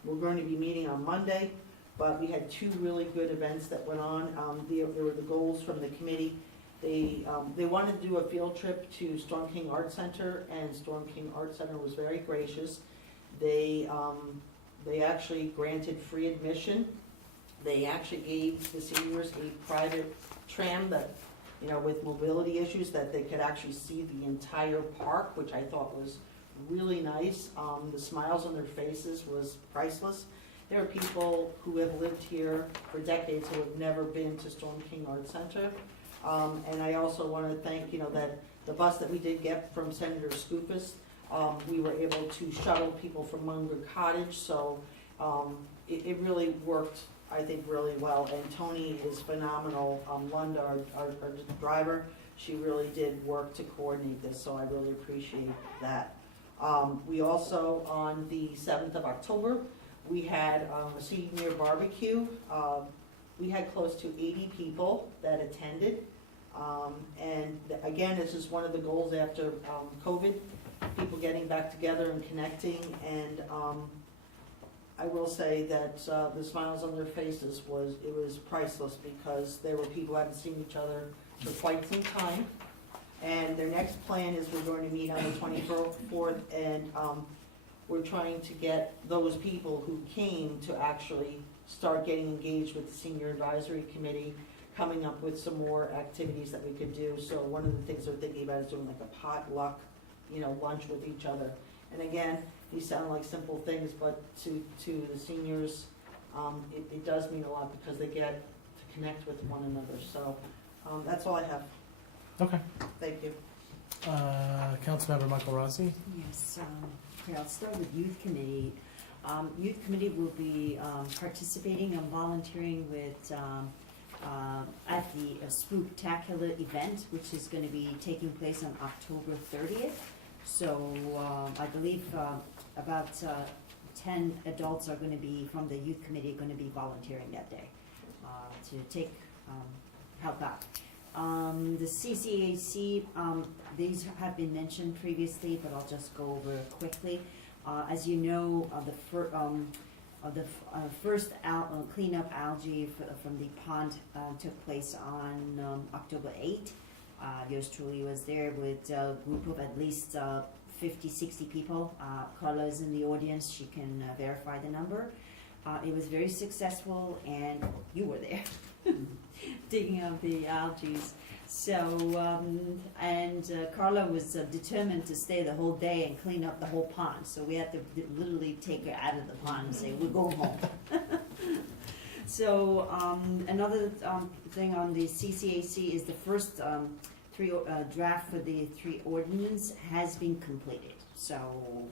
we're going to be meeting on Monday, but we had two really good events that went on. There were the goals from the committee. They wanted to do a field trip to Storm King Art Center, and Storm King Art Center was very gracious. They actually granted free admission. They actually gave the seniors a private tram that, with mobility issues, that they could actually see the entire park, which I thought was really nice. The smiles on their faces was priceless. There are people who have lived here for decades who have never been to Storm King Art Center. And I also want to thank, that the bus that we did get from Senator Skoufis, we were able to shuttle people from Munger Cottage, so it really worked, I think, really well. And Tony is phenomenal. Lunda, our driver, she really did work to coordinate this, so I really appreciate that. We also, on the 7th of October, we had a senior barbecue. We had close to 80 people that attended. And again, this is one of the goals after COVID, people getting back together and connecting. And I will say that the smiles on their faces was priceless, because there were people who hadn't seen each other for quite some time. And their next plan is we're going to meet on the 24th, and we're trying to get those people who came to actually start getting engaged with the Senior Advisory Committee, coming up with some more activities that we could do. So one of the things we're thinking about is doing like a potluck, lunch with each other. And again, these sound like simple things, but to the seniors, it does mean a lot because they get to connect with one another. So that's all I have. Okay. Thank you. Councilmember Michael Rossi? Yes, okay, I'll start with Youth Committee. Youth Committee will be participating and volunteering with, at the Spooktacular event, which is gonna be taking place on October 30th. So, I believe, about 10 adults are gonna be, from the Youth Committee, gonna be volunteering that day, to help out. The CCAC, these have been mentioned previously, but I'll just go over quickly. As you know, the first cleanup algae from the pond took place on October 8th. Yours truly was there with a group of at least 50, 60 people. Carla is in the audience, she can verify the number. It was very successful, and you were there, digging up the algae. So, Carla was determined to stay the whole day and clean up the whole pond. So we had to literally take her out of the pond and say, we're going home. So, another thing on the CCAC is the first draft for the 3 ordinance has been completed. So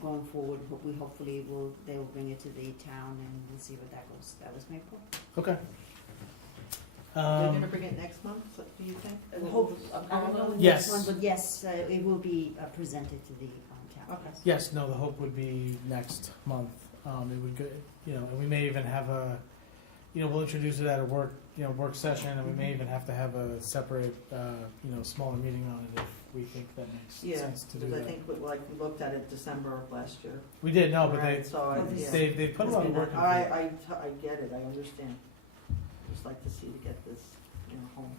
going forward, hopefully they will bring it to the town and we'll see what that goes. That was my report. Okay. They're gonna bring it next month, so do you think? I don't know the Yes. next one, but yes, it will be presented to the town. Okay. Yes, no, the hope would be next month. It would go, and we may even have we'll introduce it at a work session, and we may even have to have a separate, smaller meeting on it if we think that makes sense to do Because I that. think we looked at it December of last year. We did, no, but Right, so they put a lot of work into it. I get it, I understand. Just like to see to get this, home.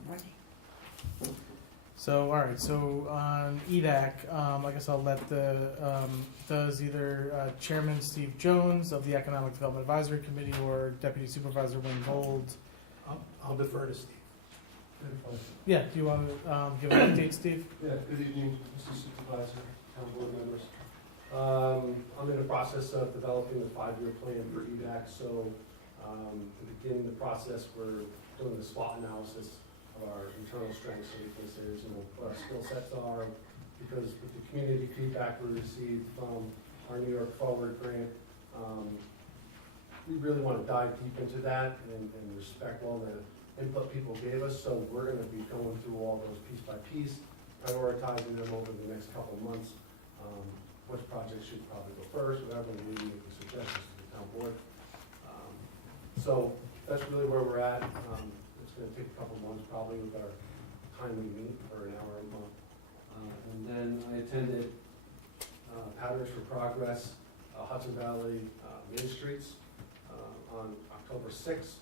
So, all right, so on EDAC, I guess I'll let does either Chairman Steve Jones of the Economic Development Advisory Committee or Deputy Supervisor Wayne Gold. I'll defer to Steve. Yeah, do you want to give an update, Steve? Yeah, good evening, Mr. Supervisor, town board members. I'm in the process of developing the 5-year plan for EDAC, so to begin the process, we're doing the SWOT analysis of our internal strengths, so we can say, what our skill sets are, because with the community feedback we received from our New York Forward grant, we really want to dive deep into that and respect all the input people gave us, so we're going to be going through all those piece by piece, prioritizing them over the next couple of months, which projects should probably go first, whatever, and maybe making suggestions to the town board. So that's really where we're at. It's going to take a couple of months probably with our time we meet for an hour a month. And then I attended Patterns for Progress, Hudson Valley Main Streets on October 6th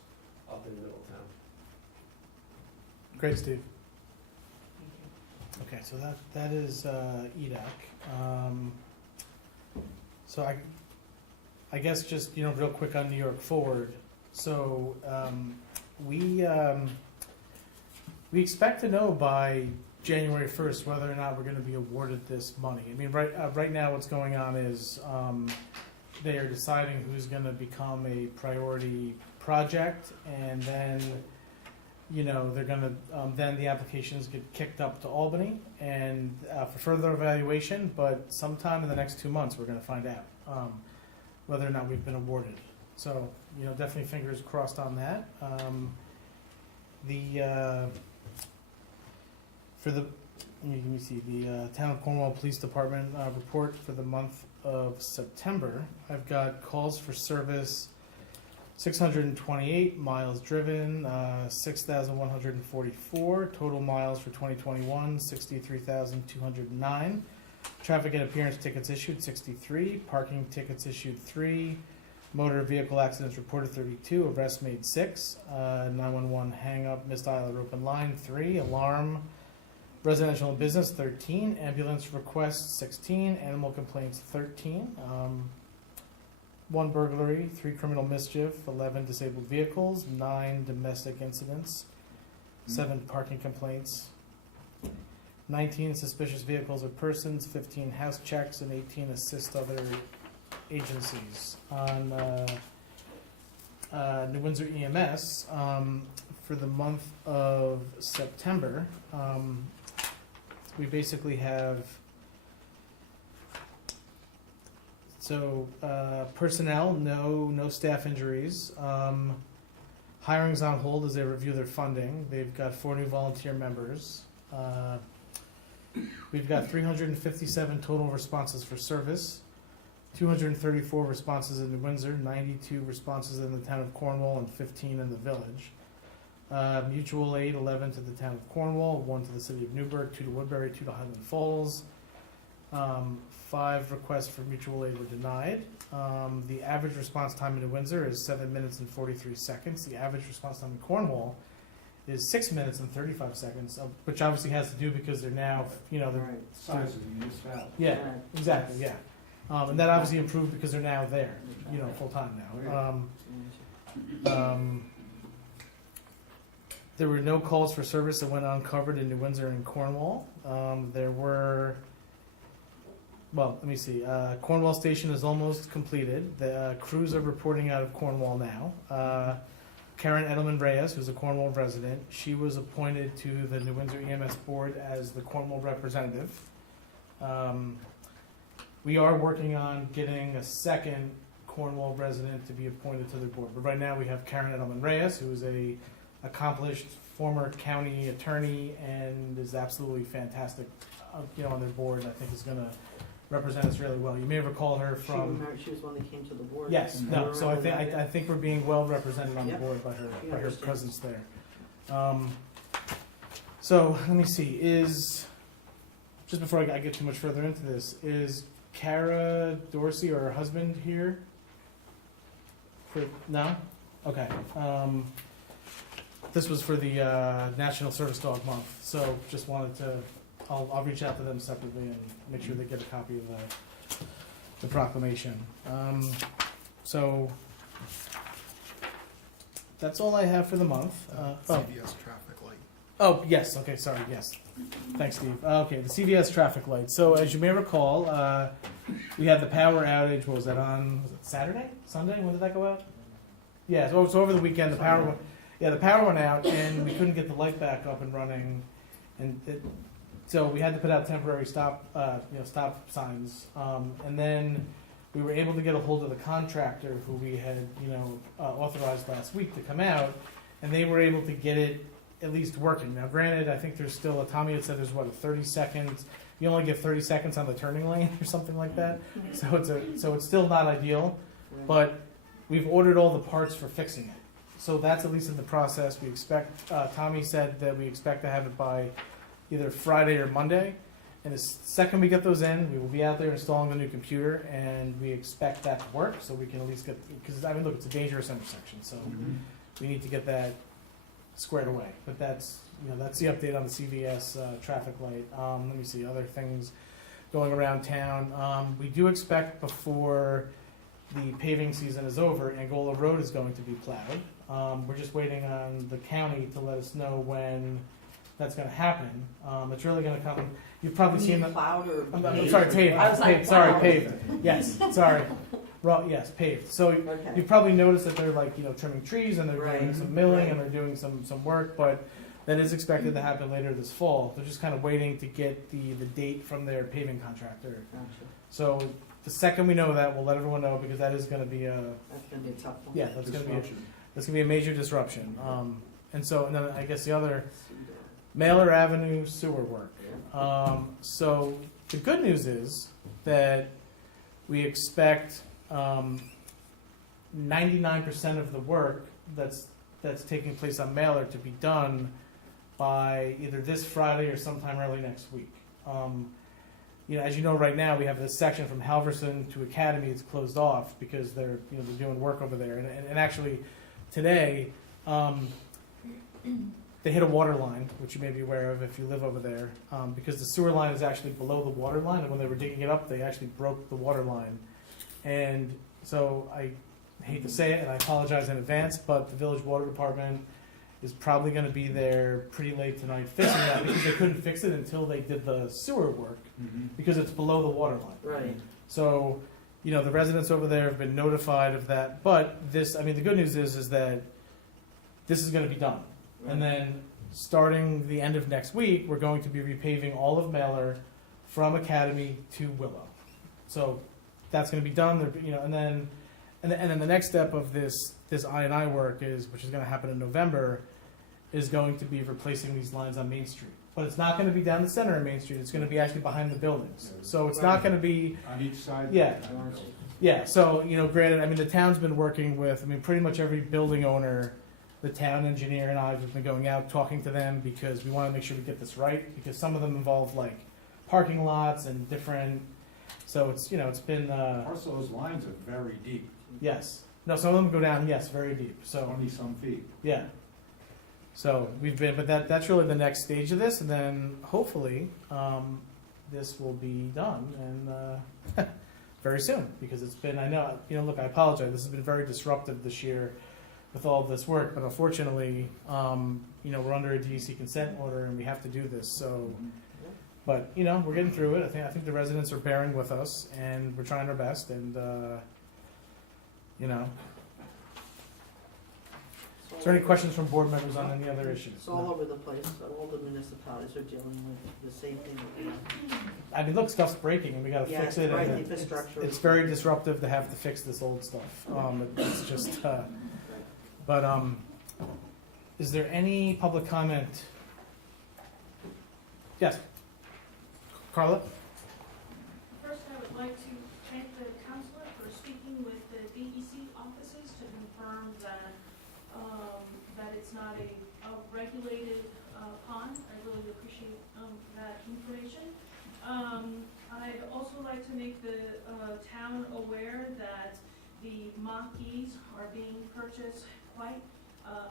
up in Middletown. Great, Steve. Okay, so that is EDAC. So I guess just real quick on New York Forward. So we expect to know by January 1st whether or not we're going to be awarded this money. I mean, right now what's going on is they are deciding who's going to become a priority project, and then they're going to then the applications get kicked up to Albany and for further evaluation. But sometime in the next 2 months we're going to find out whether or not we've been awarded. So definitely fingers crossed on that. Let me see, the Town of Cornwall Police Department report for the month of September. I've got calls for service 628, miles driven 6,144, total miles for 2021 63,209, traffic and appearance tickets issued 63, parking tickets issued 3, motor vehicle accidents reported 32, arrests made 6, 911 hang up, missed aisle or open line 3, alarm residential and business 13, ambulance requests 16, animal complaints 13, 1 burglary, 3 criminal mischief, 11 disabled vehicles, 9 domestic incidents, 7 parking complaints, 19 suspicious vehicles or persons, 15 house checks, and 18 assist other agencies. On New Windsor EMS, for the month of September, we basically have, personnel, no staff injuries. Hiring's on hold as they review their funding. They've got 4 new volunteer members. We've got 357 total responses for service, 234 responses in New Windsor, 92 responses in the town of Cornwall, and 15 in the village. Mutual aid, 11 to the town of Cornwall, 1 to the city of Newburgh, 2 to Woodbury, 2 to Highland Falls. 5 requests for mutual aid were denied. The average response time in New Windsor is 7 minutes and 43 seconds. The average response time in Cornwall is 6 minutes and 35 seconds, which obviously has to do because they're now, they're, Right. Size of the municipality. yeah, exactly, yeah. And that obviously improved because they're now there, full time now. There were no calls for service that went uncovered in New Windsor and Cornwall. There were, let me see. Cornwall Station is almost completed. The crews are reporting out of Cornwall now. Karen Edelman Reyes, who's a Cornwall resident, she was appointed to the New Windsor EMS board as the Cornwall representative. We are working on getting a second Cornwall resident to be appointed to the board, but right now we have Karen Edelman Reyes, who is a accomplished former county attorney and is absolutely fantastic, on their board. I think is going to represent us really well. You may recall her from. She was one that came to the board. Yes, no. So I think we're being well represented on the Yep. board by her Yeah, understand. presence there. So let me see. Just before I get too much further into this, is Kara Dorsey or her husband here? No? Okay. This was for the National Service Dog Month, so just wanted to, I'll reach out to them separately and make sure they get a copy of the proclamation. So that's all I have for the month. CVS traffic light. Oh, yes, okay, sorry, yes. Thanks, Steve. Okay, the CVS traffic light. So as you may recall, we had the power outage, what was that on, was it Saturday? Sunday? When did that go out? Yeah, so over the weekend, the power went out and we couldn't get the light back up and running. And so we had to put out temporary stop signs. And then we were able to get a hold of the contractor who we had, authorized last week to come out, and they were able to get it at least working. Now, granted, I think there's still Tommy had said there's a 30 seconds. You only get 30 seconds on the turning lane or something like that. So it's still not ideal, but we've ordered all the parts for fixing it. So that's at least in the process. We expect. Tommy said that we expect to have it by either Friday or Monday. And the second we get those in, we will be out there installing the new computer, and we expect that to work, so we can at least get, because look, it's a dangerous intersection, so we need to get that squared away. But that's the update on the CVS traffic light. Let me see other things going around town. We do expect before the paving season is over, Angola Road is going to be plowed. We're just waiting on the county to let us know when that's going to happen. It's really going to come. You've probably seen the plowed or I'm sorry, paved. I was like, Paved. Sorry, wow. paved. Yes, sorry. Yes, paved. So Okay. you've probably noticed that they're trimming trees and they're doing Right. some milling Right. and they're doing some work, but that is expected to happen later this fall. They're just kind of waiting to get the date from their paving contractor. Gotcha. So the second we know that, we'll let everyone know, because that is going to be a That's gonna be a tough one. that's going to be a major disruption. And then I guess the other Mailer Avenue sewer work. So the good news is that we expect 99% of the work that's taking place on Mailer to be done by either this Friday or sometime early next week. As you know, right now we have this section from Halverson to Academy. It's closed off because they're doing work over there. And actually today they hit a water line, which you may be aware of if you live over there, because the sewer line is actually below the water line, and when they were digging it up, they actually broke the water line. And so I hate to say it, and I apologize in advance, but the village water department is probably gonna be there pretty late tonight fixing that, because they couldn't fix it until they did the sewer work, because it's below the water line. Right. So, you know, the residents over there have been notified of that, but this, I mean, the good news is that this is gonna be done. And then, starting the end of next week, we're going to be repaving all of Mailer from Academy to Willow. So, that's gonna be done, you know, and then the next step of this I&I work is, which is gonna happen in November, is going to be replacing these lines on Main Street. But it's not gonna be down the center of Main Street, it's gonna be actually behind the buildings. So it's not gonna be, On each side? Yeah. yeah, so, you know, granted, I mean, the town's been working with, I mean, pretty much every building owner, the town engineer and I have been going out, talking to them, because we wanna make sure we get this right, because some of them involve like parking lots and different, so it's, you know, it's been, Also, those lines are very deep, yes. No, some of them go down, yes, very deep, so. 20-some feet. Yeah. So we've been, but that's really the next stage of this, and then hopefully, this will be done and, very soon, because it's been, I know, you know, look, I apologize, this has been very disruptive this year with all of this work, but unfortunately, you know, we're under a DEC consent order and we have to do this, so, but, you know, we're getting through it. I think the residents are bearing with us, and we're trying our best, and, you know. Is there any questions from board members on any other issues? It's all over the place, so all the municipalities are dealing with the same thing that we are. I mean, look, stuff's breaking and we gotta fix Yes, it. right, And infrastructure. it's very disruptive to have to fix this old stuff. It's just, but, is there any public comment? Yes. Carla? First, I would like to thank the counselor for speaking with the DEC offices to confirm that, that it's not a regulated pond. I really appreciate that information. I'd also like to make the town aware that the Mach-E's are being purchased quite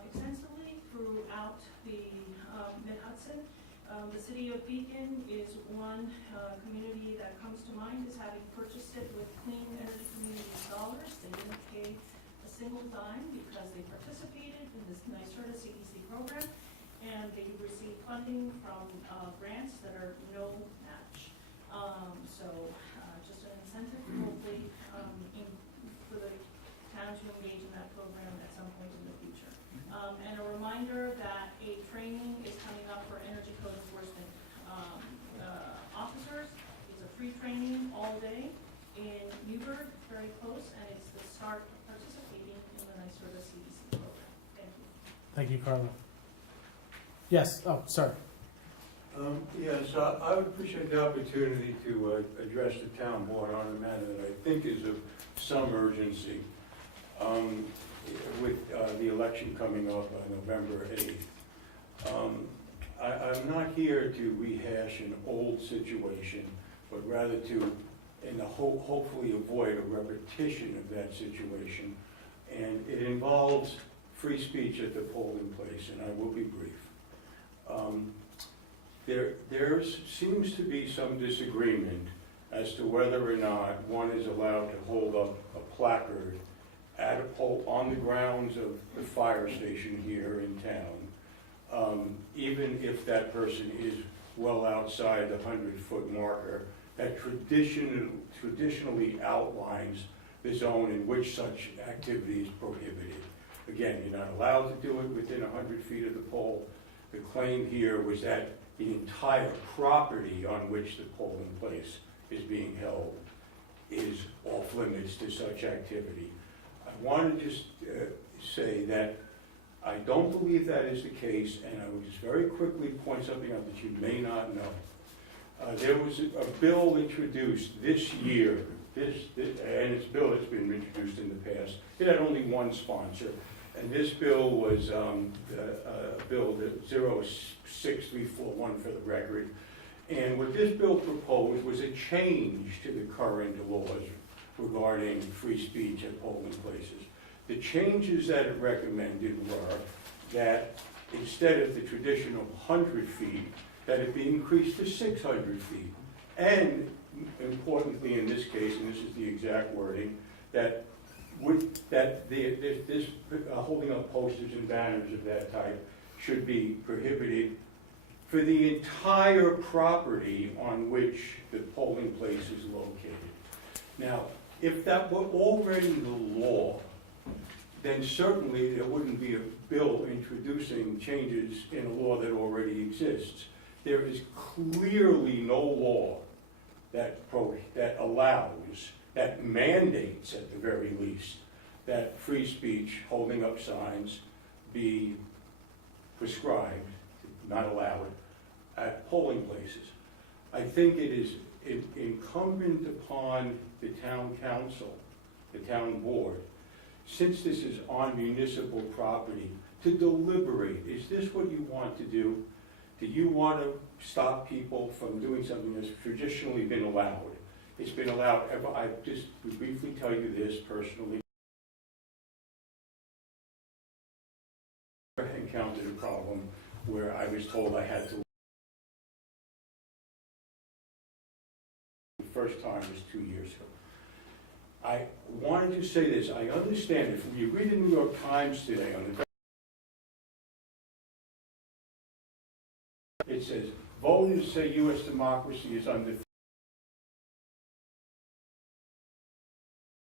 extensively throughout the Mid-Hudson. The city of Beacon is one community that comes to mind as having purchased it with Clean Energy Communities dollars. They didn't pay a single dime because they participated in this NYSERDA CEC program, and they received funding from grants that are no match. So just an incentive, hopefully, for the town to engage in that program at some point in the future. And a reminder that a training is coming up for energy code enforcement officers. It's a free training all day in Newburgh, very close, and it's the start of participating in the NYSERDA CEC program. Thank you. Thank you, Carla. Yes, oh, sorry. Yes, I would appreciate the opportunity to address the town board on a matter that I think is of some urgency. With the election coming up on November 8th. I'm not here to rehash an old situation, but rather to, hopefully avoid a repetition of that situation. And it involves free speech at the polling place, and I will be brief. There seems to be some disagreement as to whether or not one is allowed to hold up a placard at a pole on the grounds of the fire station here in town, even if that person is well outside the 100-foot marker that traditionally outlines the zone in which such activity is prohibited. Again, you're not allowed to do it within 100 feet of the pole. The claim here was that the entire property on which the polling place is being held is off limits to such activity. I want to just say that I don't believe that is the case, and I will just very quickly point something out that you may not know. There was a bill introduced this year, and it's a bill that's been introduced in the past. It had only one sponsor, and this bill was Bill 06341 for the record. And what this bill proposed was a change to the current laws regarding free speech at polling places. The changes that it recommended were that instead of the traditional 100 feet, that it be increased to 600 feet. And importantly in this case, and this is the exact wording, that holding up posters and banners of that type should be prohibited for the entire property on which the polling place is located. Now, if that were already the law, then certainly there wouldn't be a bill introducing changes in a law that already exists. There is clearly no law that allows, that mandates at the very least, that free speech, holding up signs, be prescribed, not allowed, at polling places. I think it is incumbent upon the town council, the town board, since this is on municipal property, to deliberate. Is this what you want to do? Do you want to stop people from doing something that's traditionally been allowed? It's been allowed, I just briefly tell you this personally. I encountered a problem where I was told I had to. The first time was 2 years ago. I wanted to say this. I understand if you read the New York Times today on the, it says voters say U.S. democracy is under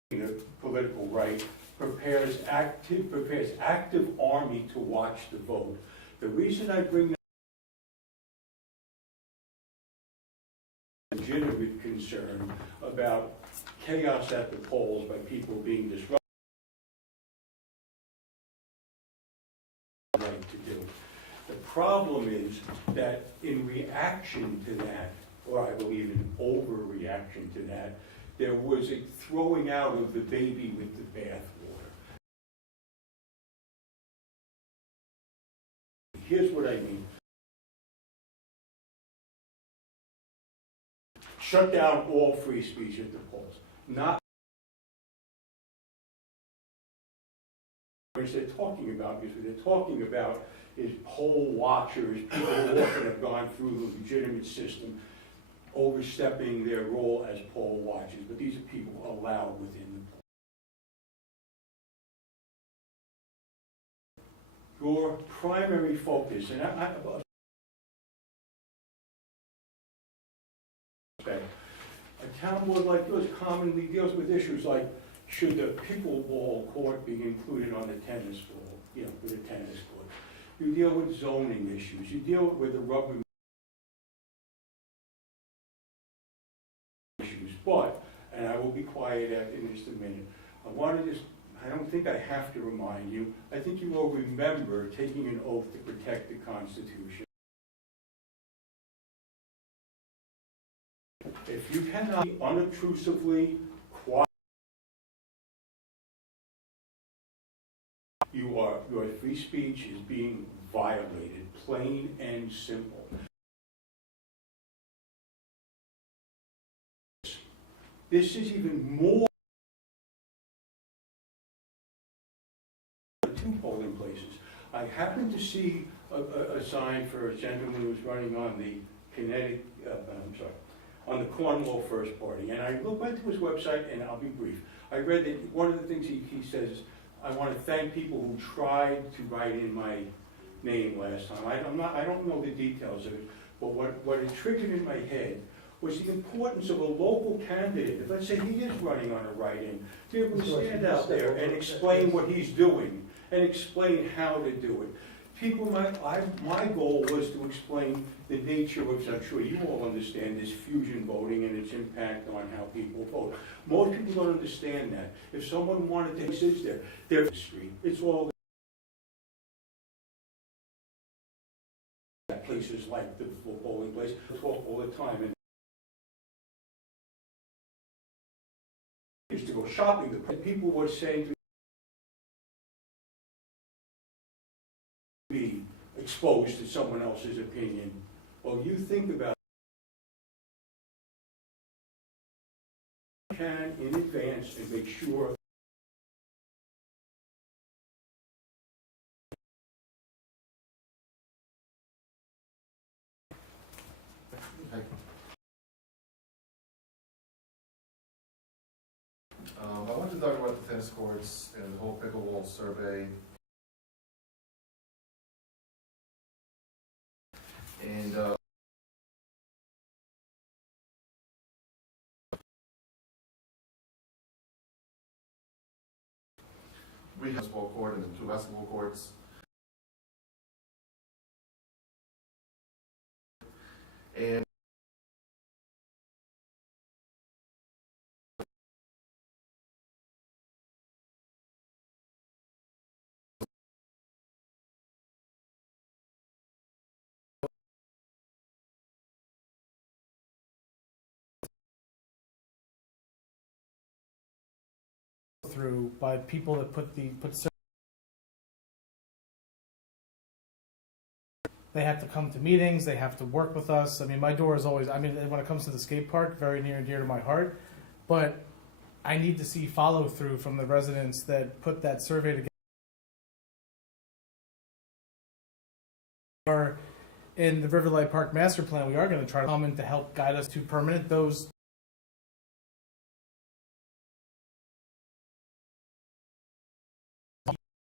the political right, prepares active army to watch the vote. The reason I bring that legitimate concern about chaos at the polls by people being disrupted right to do. The problem is that in reaction to that, or I believe in overreaction to that, there was a throwing out of the baby with the bathwater. Here's what I mean. Shut down all free speech at the polls. Not what they're talking about, because what they're talking about is poll watchers, people who often have gone through the legitimate system, overstepping their role as poll watchers, but these are people allowed within the poll. Your primary focus, and a town board like yours commonly deals with issues like, should the pickleball court be included on the tennis ball, with a tennis court? You deal with zoning issues, you deal with the rubber issues, but, and I will be quiet in just a minute, I don't think I have to remind you, I think you will remember taking an oath to protect the Constitution. If you cannot unobtrusively, quiet, your free speech is being violated, plain and simple. This is even more two polling places. I happened to see a sign for a gentleman who was running on the on the Cornwall First Party, and I went to his website, and I'll be brief. I read that one of the things he says is, I want to thank people who tried to write in my name last time. I don't know the details of it, but what it triggered in my head was the importance of a local candidate. If, let's say he is running on a write-in, to be able to stand out there and explain what he's doing and explain how to do it. People, my goal was to explain the nature of, I'm sure you all understand, this fusion voting and its impact on how people vote. Most people don't understand that. If someone wanted to sit they're the street. It's all places like the polling place. I talk all the time. And used to go shopping. People were saying to be exposed to someone else's opinion. Well, you think about can in advance and make sure I want to talk about the tennis courts and the whole pickleball survey. And we have a basketball court and then 2 basketball courts. And through by people that they have to come to meetings, they have to work with us. I mean, my door is always, I mean, when it comes to the skate park, very near and dear to my heart. But I need to see follow through from the residents that put that survey together. In the Riverlight Park Master Plan, we are going to try to come in to help guide us to permanent those